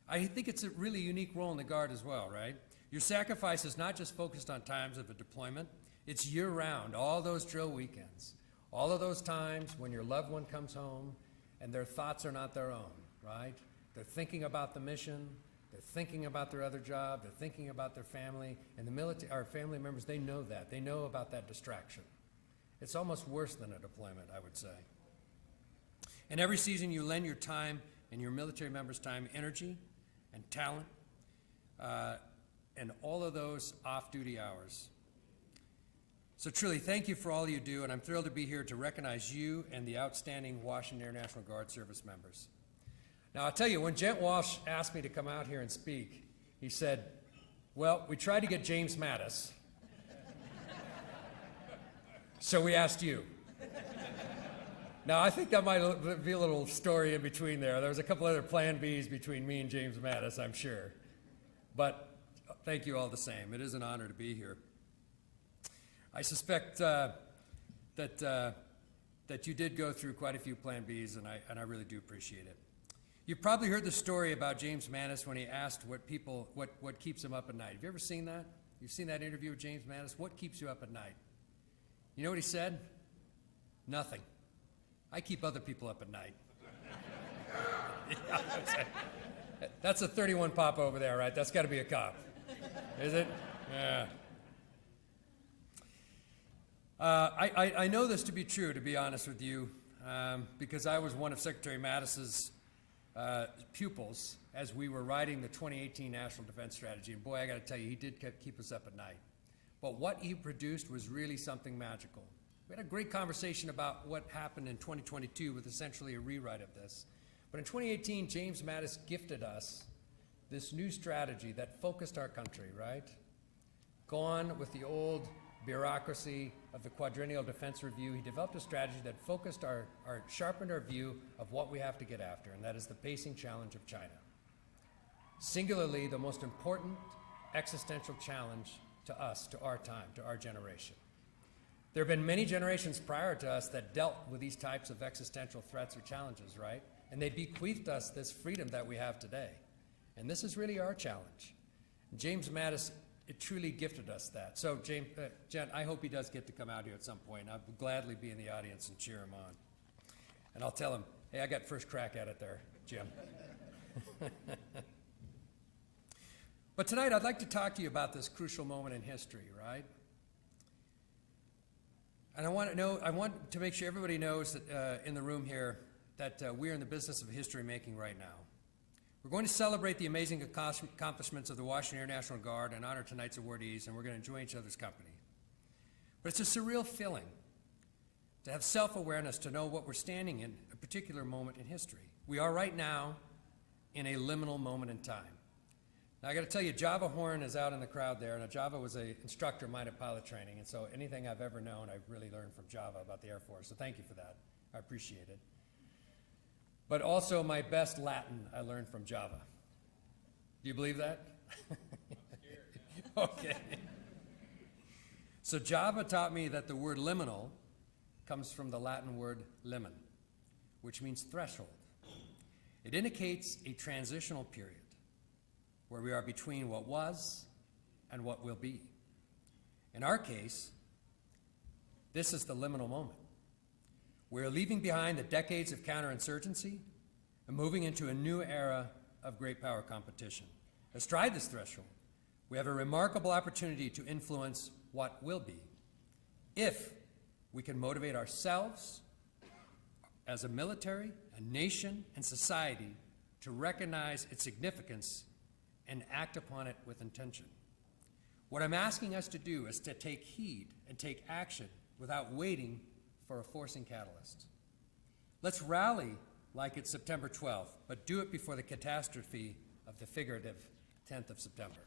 I think it's a really unique role in the Guard as well, right? Your sacrifice is not just focused on times of a deployment. It's year-round, all those drill weekends, all of those times when your loved one comes home and their thoughts are not their own, right? They're thinking about the mission, they're thinking about their other job, they're thinking about their family, and the military, our family members, they know that. They know about that distraction. It's almost worse than a deployment, I would say. And every season you lend your time and your military members' time, energy, and talent, and all of those off-duty hours So truly, thank you for all you do, and I'm thrilled to be here to recognize you and the outstanding Washington Air National Guard service members. Now, I'll tell you, when Gent Walsh asked me to come out here and speak, he said, well, we tried to get James Mattis, so we asked you. Now, I think that might be a little story in between there. There was a couple other plan Bs between me and James Mattis, I'm sure. But thank you all the same. It is an honor to be here. I suspect that you did go through quite a few plan Bs, and I really do appreciate it. You've probably heard the story about James Mattis when he asked what keeps him up at night. Have you ever seen that? You've seen that interview with James Mattis? What keeps you up at night? You know what he said? Nothing. I keep other people up at night. Yeah, that's a 31 pop over there, right? That's got to be a cop. Is it? Yeah. I know this to be true, to be honest with you, because I was one of Secretary Mattis's pupils as we were writing the 2018 National Defense Strategy. And boy, I got to tell you, he did keep us up at night. But what he produced was really something magical. We had a great conversation about what happened in 2022 with essentially a rewrite of this. But in 2018, James Mattis gifted us this new strategy that focused our country, right? Gone with the old bureaucracy of the quadrennial defense review, he developed a strategy that focused sharpened our view of what we have to get after, and that is the pacing challenge of China. Singularly, the most important existential challenge to us, to our time, to our generation. There have been many generations prior to us that dealt with these types of existential threats or challenges, right? And they bequeathed us this freedom that we have today. And this is really our challenge. James Mattis, it truly gifted us that. So, Jen, I hope he does get to come out here at some point. I would gladly be in the audience and cheer him on. And I'll tell him, hey, I got first crack at it there, Jim. But tonight, I'd like to talk to you about this crucial moment in history, right? And I want to make sure everybody knows that in the room here that we're in the business of history making right now. We're going to celebrate the amazing accomplishments of the Washington Air National Guard and honor tonight's awardees, and we're going to enjoy each other's company. But it's a surreal feeling to have self-awareness, to know what we're standing in a particular moment in history. We are right now in a liminal moment in time. Now, I got to tell you, Java Horn is out in the crowd there, and Java was an instructor of mine at pilot training, and so anything I've ever known, I've really learned from Java about the Air Force, so thank you for that. I appreciate it. But also, my best Latin I learned from Java. Do you believe that? Okay. So Java taught me that the word liminal comes from the Latin word limen, which means threshold. It indicates a transitional period where we are between what was and what will be. In our case, this is the liminal moment. We're leaving behind the decades of counterinsurgency and moving into a new era of great power competition. Astride this threshold, we have a remarkable opportunity to influence what will be if we can motivate ourselves as a military, a nation, and society to recognize its significance and act upon it with intention. What I'm asking us to do is to take heed and take action without waiting for a forcing catalyst. Let's rally like it's September 12th, but do it before the catastrophe of the figurative 10th of September.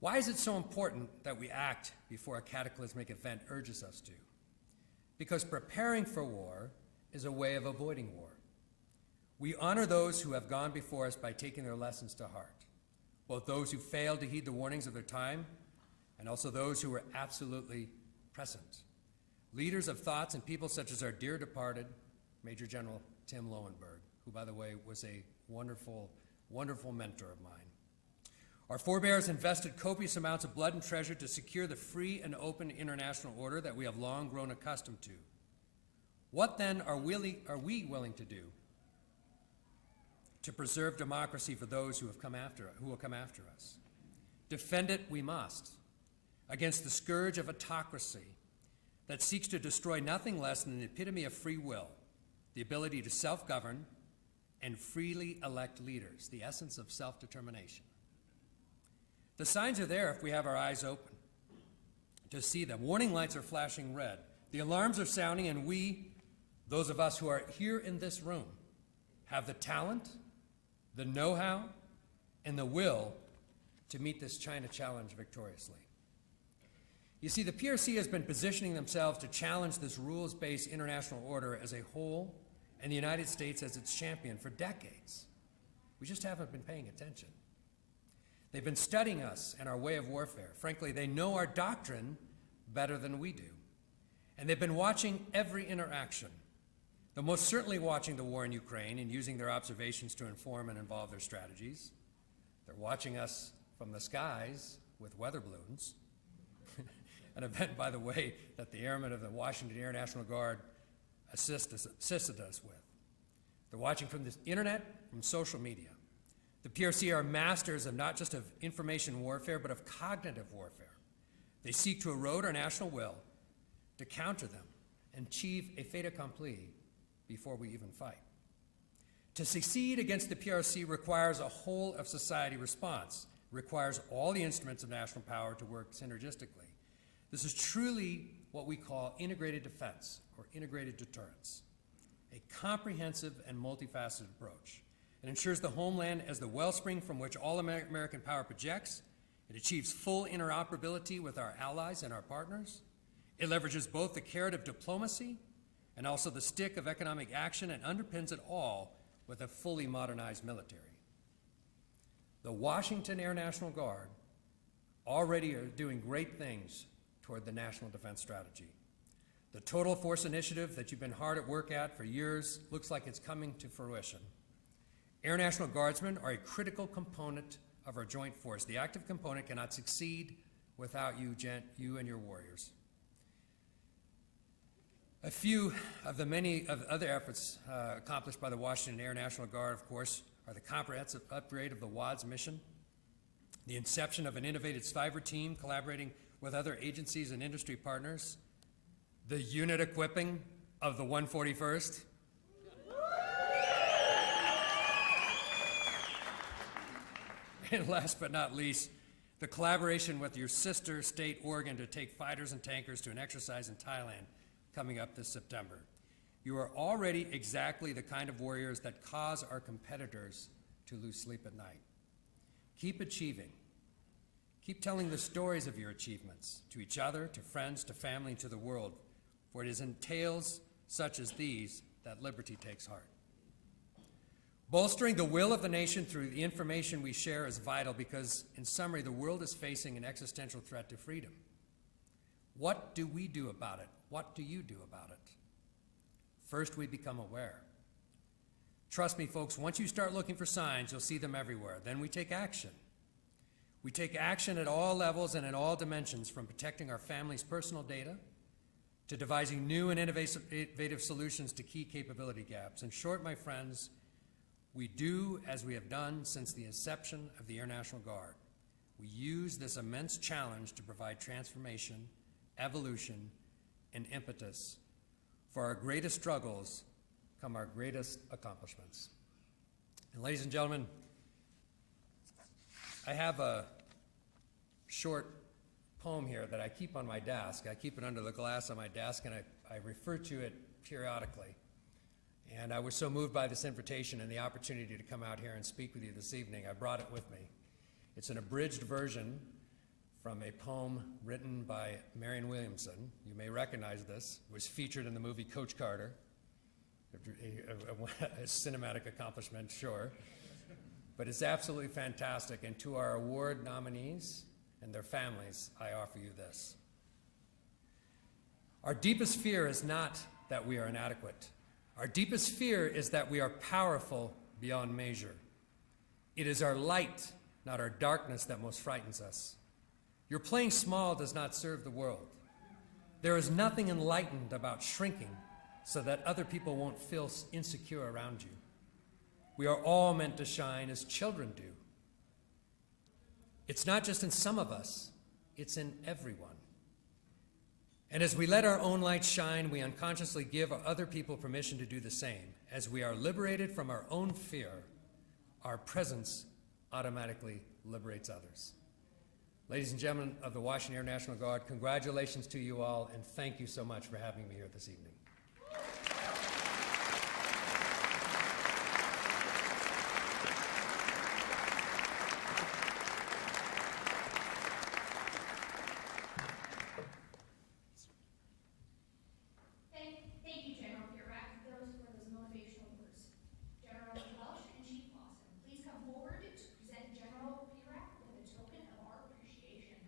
Why is it so important that we act before a cataclysmic event urges us to? Because preparing for war is a way of avoiding war. We honor those who have gone before us by taking their lessons to heart, both those who failed to heed the warnings of their time and also those who were absolutely present. Leaders of thoughts and people such as our dear departed Major General Tim Lowenberg, who, by the way, was a wonderful, wonderful mentor of mine. Our forebears invested copious amounts of blood and treasure to secure the free and open international order that we have long grown accustomed to. What then are we willing to do to preserve democracy for those who will come after us? Defend it we must against the scourge of autocracy that seeks to destroy nothing less than the epitome of free will, the ability to self-govern and freely elect leaders, the essence of self-determination. The signs are there if we have our eyes open. to see them. Warning lights are flashing red. The alarms are sounding, and we, those of us who are here in this room, have the talent, the know-how, and the will to meet this China challenge victoriously. You see, the PRC has been positioning themselves to challenge this rules-based international order as a whole, and the United States as its champion for decades. We just haven't been paying attention. They've been studying us and our way of warfare. Frankly, they know our doctrine better than we do. And they've been watching every interaction. They're most certainly watching the war in Ukraine and using their observations to inform and involve their strategies. They're watching us from the skies with weather balloons, an event, by the way, that the airmen of the Washington Air National Guard assisted us with. They're watching from the internet, from social media. The PRC are masters of not just of information warfare, but of cognitive warfare. They seek to erode our national will, to counter them, and achieve a fait accompli before we even fight. To succeed against the PRC requires a whole of society response, requires all the instruments of national power to work synergistically. This is truly what we call integrated defense or integrated deterrence, a comprehensive and multifaceted approach. It ensures the homeland as the wellspring from which all American power projects. It achieves full interoperability with our allies and our partners. It leverages both the carrot of diplomacy and also the stick of economic action, and underpins it all with a fully modernized military. The Washington Air National Guard already are doing great things toward the National Defense Strategy. The Total Force Initiative that you've been hard at work at for years looks like it's coming to fruition. Air National Guardsmen are a critical component of our joint force. The active component cannot succeed without you and your warriors. A few of the many of other efforts accomplished by the Washington Air National Guard, of course, are the comprehensive upgrade of the WADS mission, the inception of an innovative cyber team collaborating with other agencies and industry partners, the unit equipping of the 141st, and last but not least, the collaboration with your sister state, Oregon, to take fighters and tankers to an exercise in Thailand coming up this September. You are already exactly the kind of warriors that cause our competitors to lose sleep at night. Keep achieving. Keep telling the stories of your achievements to each other, to friends, to family, and to the world, for it is in tales such as these that liberty takes heart. Bolstering the will of the nation through the information we share is vital because, in summary, the world is facing an existential threat to freedom. What do we do about it? What do you do about it? First, we become aware. Trust me, folks, once you start looking for signs, you'll see them everywhere. Then we take action. We take action at all levels and in all dimensions, from protecting our family's personal data to devising new and innovative solutions to key capability gaps. In short, my friends, we do as we have done since the inception of the Air National Guard. We use this immense challenge to provide transformation, evolution, and impetus. For our greatest struggles come our greatest accomplishments. And ladies and gentlemen, I have a short poem here that I keep on my desk. I keep it under the glass on my desk, and I refer to it periodically. And I was so moved by this invitation and the opportunity to come out here and speak with you this evening, I brought it with me. It's an abridged version from a poem written by Marion Williamson. You may recognize this. It was featured in the movie Coach Carter. A cinematic accomplishment, sure. But it's absolutely fantastic. And to our award nominees and their families, I offer you this. Our deepest fear is not that we are inadequate. Our deepest fear is that we are powerful beyond measure. It is our light, not our darkness, that most frightens us. Your playing small does not serve the world. There is nothing enlightened about shrinking so that other people won't feel insecure around you. We are all meant to shine as children do. It's not just in some of us, it's in everyone. And as we let our own light shine, we unconsciously give other people permission to do the same. As we are liberated from our own fear, our presence automatically liberates others. Ladies and gentlemen of the Washington Air National Guard, congratulations to you all, and thank you so much for having me here this evening. Thank you, General Pierrack. Those were those motivational words. General Welsh and Chief Lawson, please come forward to present General Pierrack with a token of our appreciation.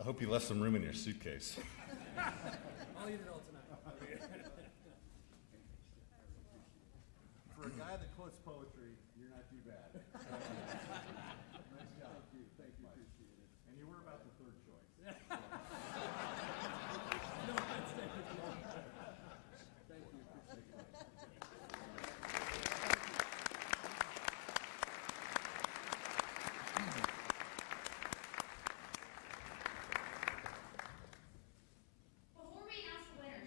I hope you left some room in your suitcase. I'll eat it all tonight. For a guy that quotes poetry, you're not too bad. Nice job. Thank you, appreciate it. And you were about the third choice. Before we announce the winner,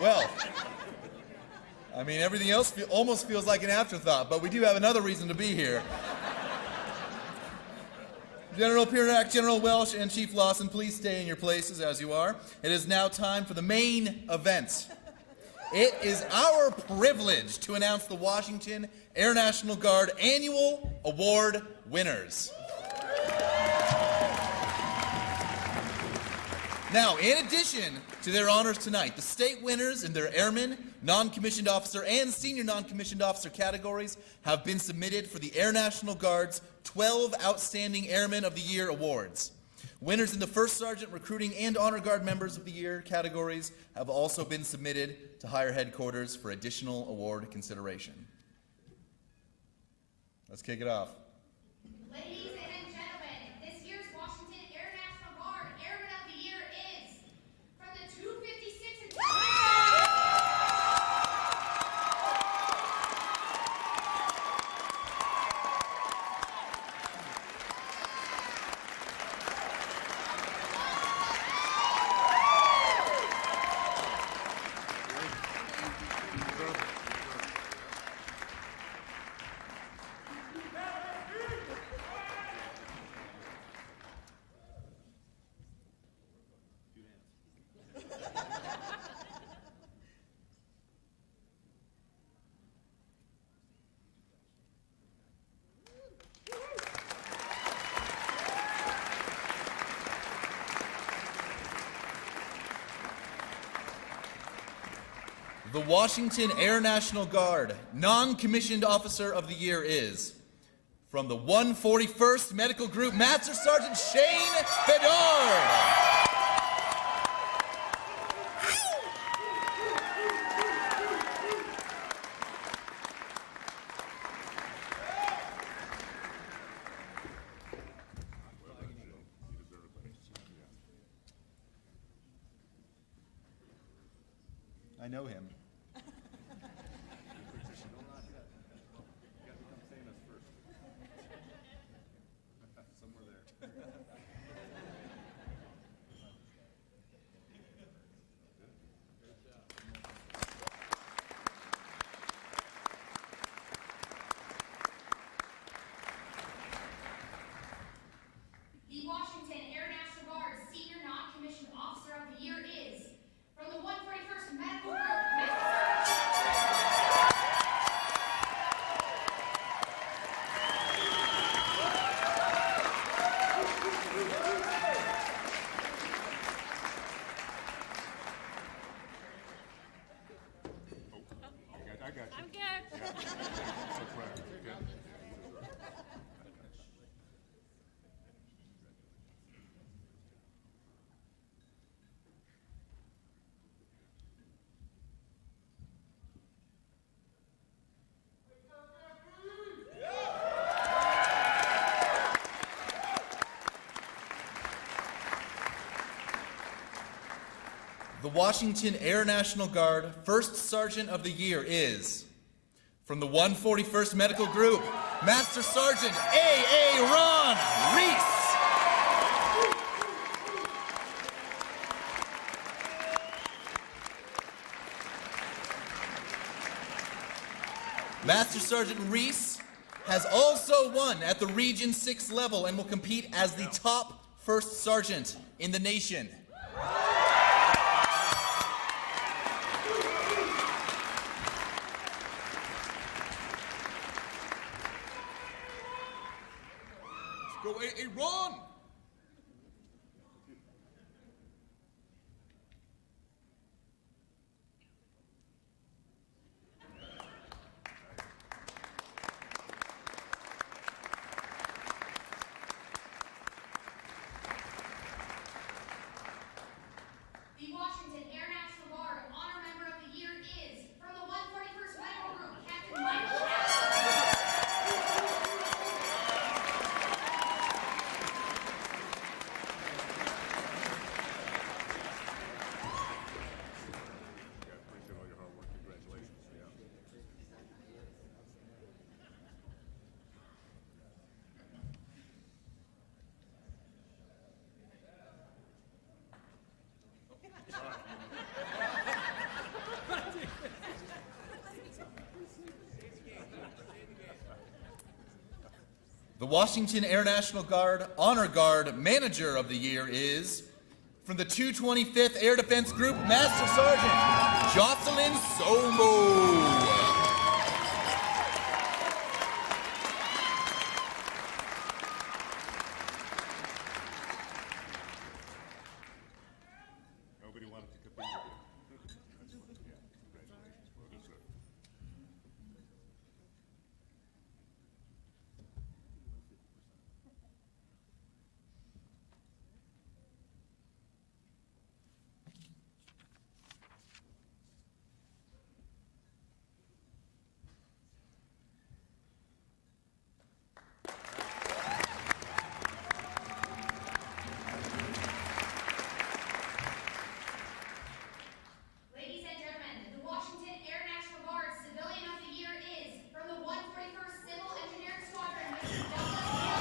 Well, I mean, everything else almost feels like an afterthought, but we do have another reason to be here. General Pierak, General Welsh, and Chief Lawson, please stay in your places as you are. It is now time for the main event. It is our privilege to announce the Washington Air National Guard Annual Award winners. Now, in addition to their honors tonight, the state winners in their airman, non-commissioned officer, and senior non-commissioned officer categories have been submitted for the Air National Guard's 12 Outstanding Airmen of the Year awards. Winners in the First Sergeant, Recruiting, and Honor Guard Members of the Year categories have also been submitted to higher headquarters for additional award consideration. Let's kick it off. Ladies and gentlemen, this year's Washington Air National Guard Airman of the Year is from the 256 and The Washington Air National Guard Non-Commissioned Officer of the Year is, from the 141st Medical Group, Master Sergeant Shane Bedard. I know him. the Washington Air National Guard Senior Non-Commissioned Officer of the Year is from the 141st Medical Group, I'm good. The Washington Air National Guard First Sergeant of the Year is, from the 141st Medical Group, Master Sergeant A.A. Ron Reese. Master Sergeant Reese has also won at the Region 6 level and will compete as the top First Sergeant in the nation. Go, hey, Ron! the Washington Air National Guard Honor Member of the Year is from the 141st Medical Group, Captain Michael Allen. The Washington Air National Guard Honor Guard Manager of the Year is, from the 225th Air Defense Group, Master Sergeant Jocelyn Somo. Nobody wanted to compete with you. Yeah, congratulations. Well deserved. Ladies and gentlemen, the Washington Air National Guard Civilian of the Year is, from the 141st Civil Engineering Squadron, Mr. Douglas Hill.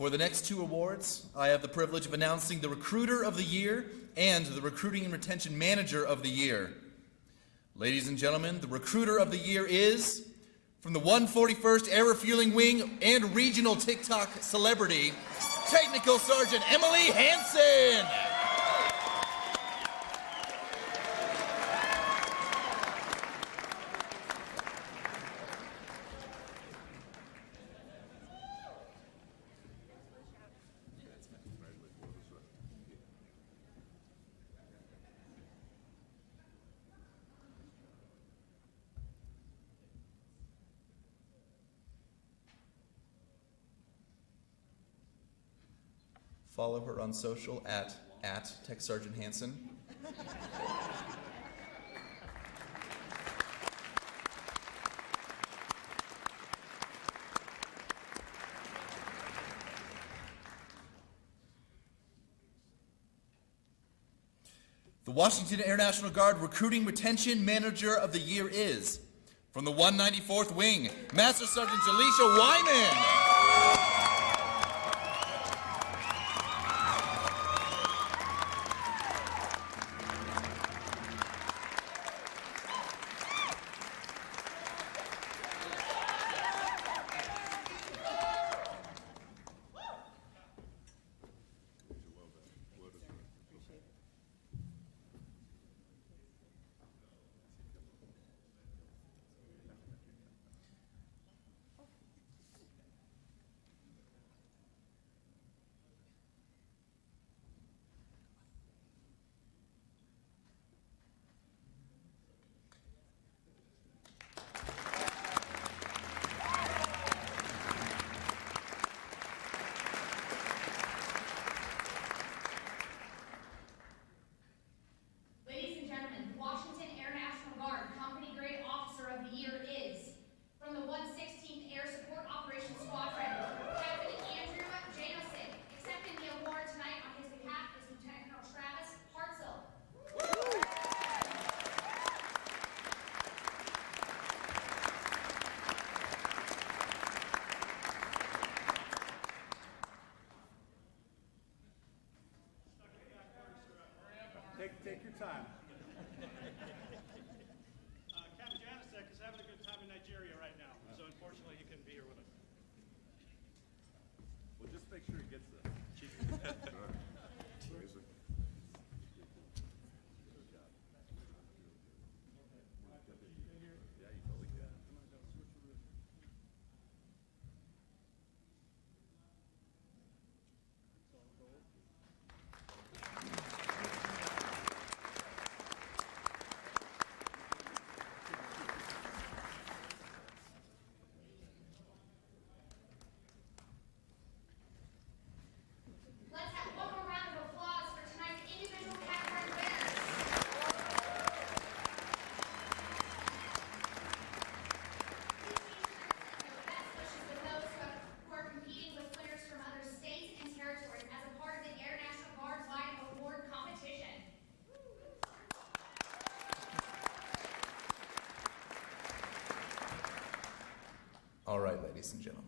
For the next two awards, I have the privilege of announcing the Recruiter of the Year and the Recruiting and Retention Manager of the Year. Ladies and gentlemen, the Recruiter of the Year is, from the 141st Air Refueling Wing and Regional TikTok Celebrity, Technical Sergeant Emily Hansen. Follow her on social at Tech Sergeant Hansen. The Washington Air National Guard Recruiting Retention Manager of the Year is, from the 194th Wing, Master Sergeant Jaleisha Wyman. Ladies and gentlemen, the Washington Air National Guard Company Grade Officer of the Year is, from the 116th Air Support Operations Squadron, Captain Andrew Janosick. Accepting the award tonight on his behalf is Lieutenant Colonel Travis Hartzell. Take your time. Captain Janasek is having a good time in Nigeria right now, so unfortunately he couldn't be here with us. Well, just make sure he gets this. Amazing. Yeah, you totally can. Let's have one ladies and gentlemen.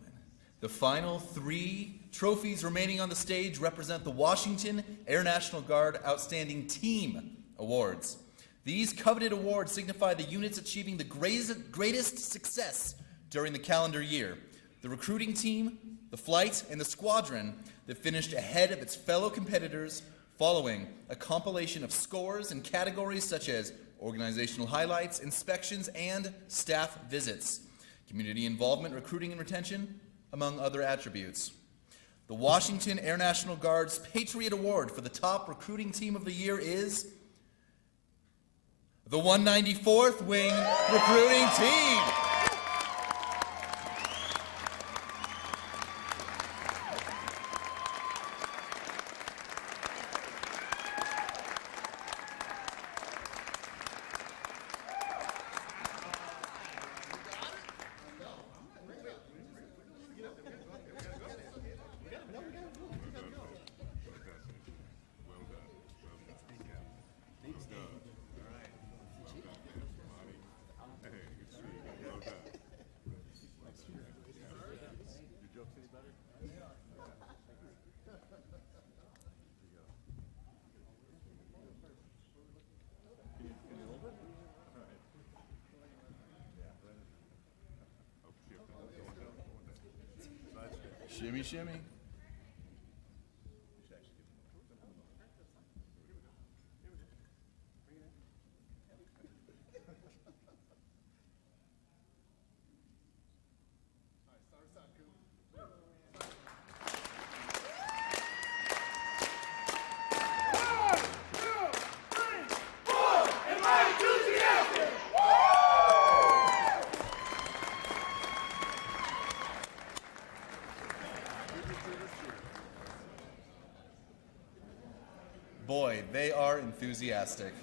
The final 3 trophies remaining on the stage represent the Washington Air National Guard Outstanding Team Awards. These coveted awards signify the units achieving the greatest success during the calendar year. The recruiting team, the flight, and the squadron that finished ahead of its fellow competitors following a compilation of scores in categories such as organizational highlights, inspections, and staff visits, community involvement, recruiting and retention, among other attributes. The Washington Air National Guard's Patriot Award for the top recruiting team of the year is the 194th Wing Recruiting Team. Shimmy, shimmy. Boy, they are enthusiastic.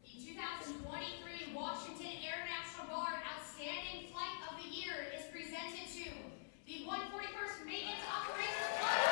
The 2023 Washington Air National Guard Outstanding Flight of the Year is presented to the 141st Maintenance Operations Flight.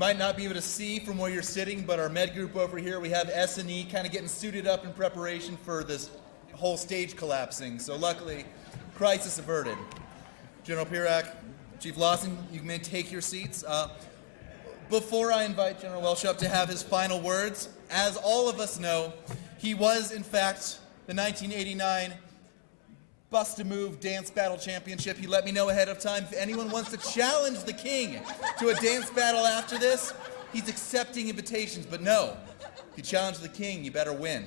might not be able to see from where you're sitting, but our med group over here, we have S&E kind of getting suited up in preparation for this whole stage collapsing. So luckily, crisis averted. General Pirak, Chief Lawson, you may take your seats. Before I invite General Welsh up to have his final words, as all of us know, he was in fact the 1989 Bust-A-Move Dance Battle Championship. He let me know ahead of time if anyone wants to challenge the king to a dance battle after this, he's accepting invitations. But no, if you challenge the king, you better win.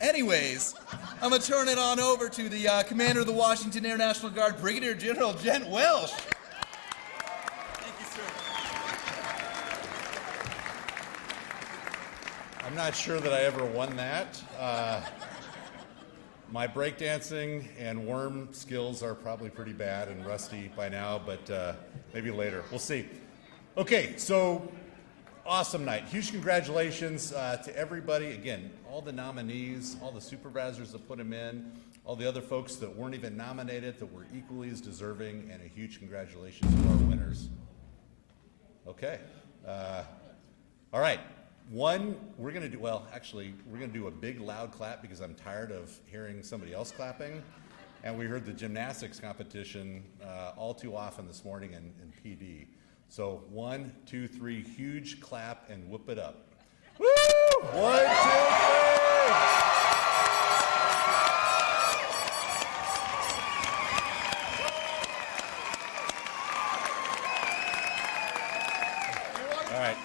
Anyways, I'm going to turn it on over to the commander of the Washington Air National Guard, Brigadier General Gent Welsh. Thank you, sir. I'm not sure that I ever won that. My breakdancing and worm skills are probably pretty bad and rusty by now, but maybe later. We'll see. Okay, so awesome night. Huge congratulations to everybody. Again, all the nominees, all the supervisors that put them in, all the other folks that weren't even nominated that were equally as deserving, and a huge congratulations to our winners. Okay. All right. One, we're going to do, well, actually, we're going to do a big loud clap because I'm tired of hearing somebody else clapping. And we heard the gymnastics competition all too often this morning in PD. So 1, 2, 3, huge clap and whoop it up. Woo! 1, 2, 3! All right.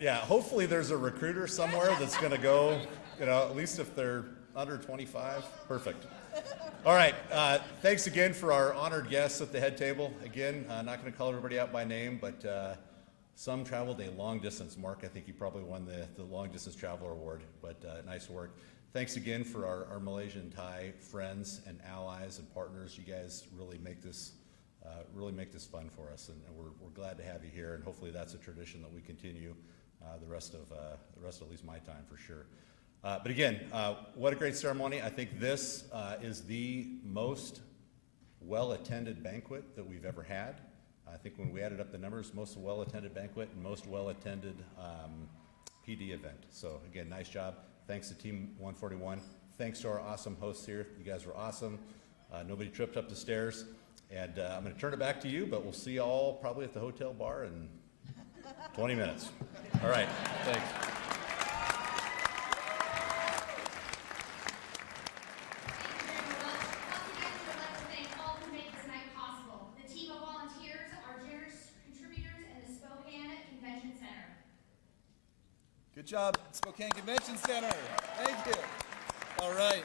Yeah, hopefully there's a recruiter somewhere that's going to go, at least if they're under 25. Perfect. All right. Thanks again for our honored guests at the head table. Again, not going to call everybody out by name, but some traveled a long distance. Mark, I think you probably won the long distance traveler award, but nice work. Thanks again for our Malaysian Thai friends and allies and partners. You guys really make this fun for us, and we're glad to have you here. And hopefully that's a tradition that we continue the rest of at least my time for sure. But again, what a great ceremony. I think this is the most well-attended banquet that we've ever had. I think when we added up the numbers, most well-attended banquet and most well-attended PD event. So again, nice job. Thanks to Team 141. Thanks to our awesome hosts here. You guys were awesome. Nobody tripped up the stairs. And I'm going to turn it back to you, but we'll see you all probably at the hotel bar in 20 minutes. All right, thanks. Good job, Spokane Convention Center. Thank you. All right.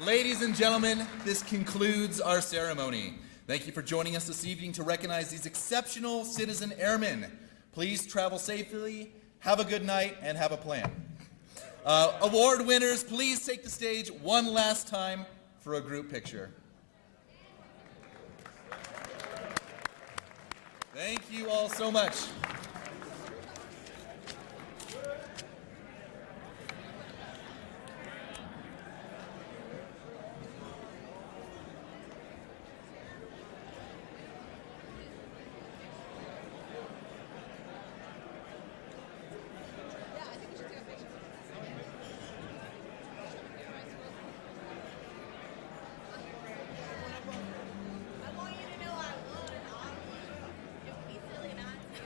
Ladies and gentlemen, this concludes our ceremony. Thank you for joining us this evening to recognize these exceptional citizen airmen. Please travel safely, have a good night, and have a plan. Award winners, please take the stage one last time for a group picture. Thank you all so much. I want you to know I won. It would be silly not to.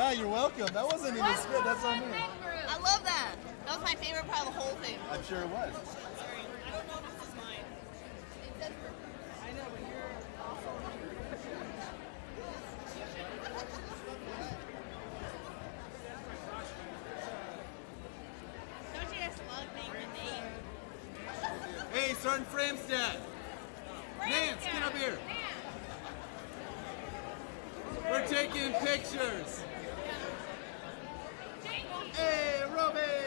Yeah, you're welcome. That wasn't in the script. That's on me. I love that. That was my favorite part of the whole thing. I'm sure it was. Sorry. I don't know if this is mine. It says I know, but you're also. Don't you just love being the name? Hey, Sergeant Framstad. Nance, get up here. We're taking pictures. Hey, Robbie.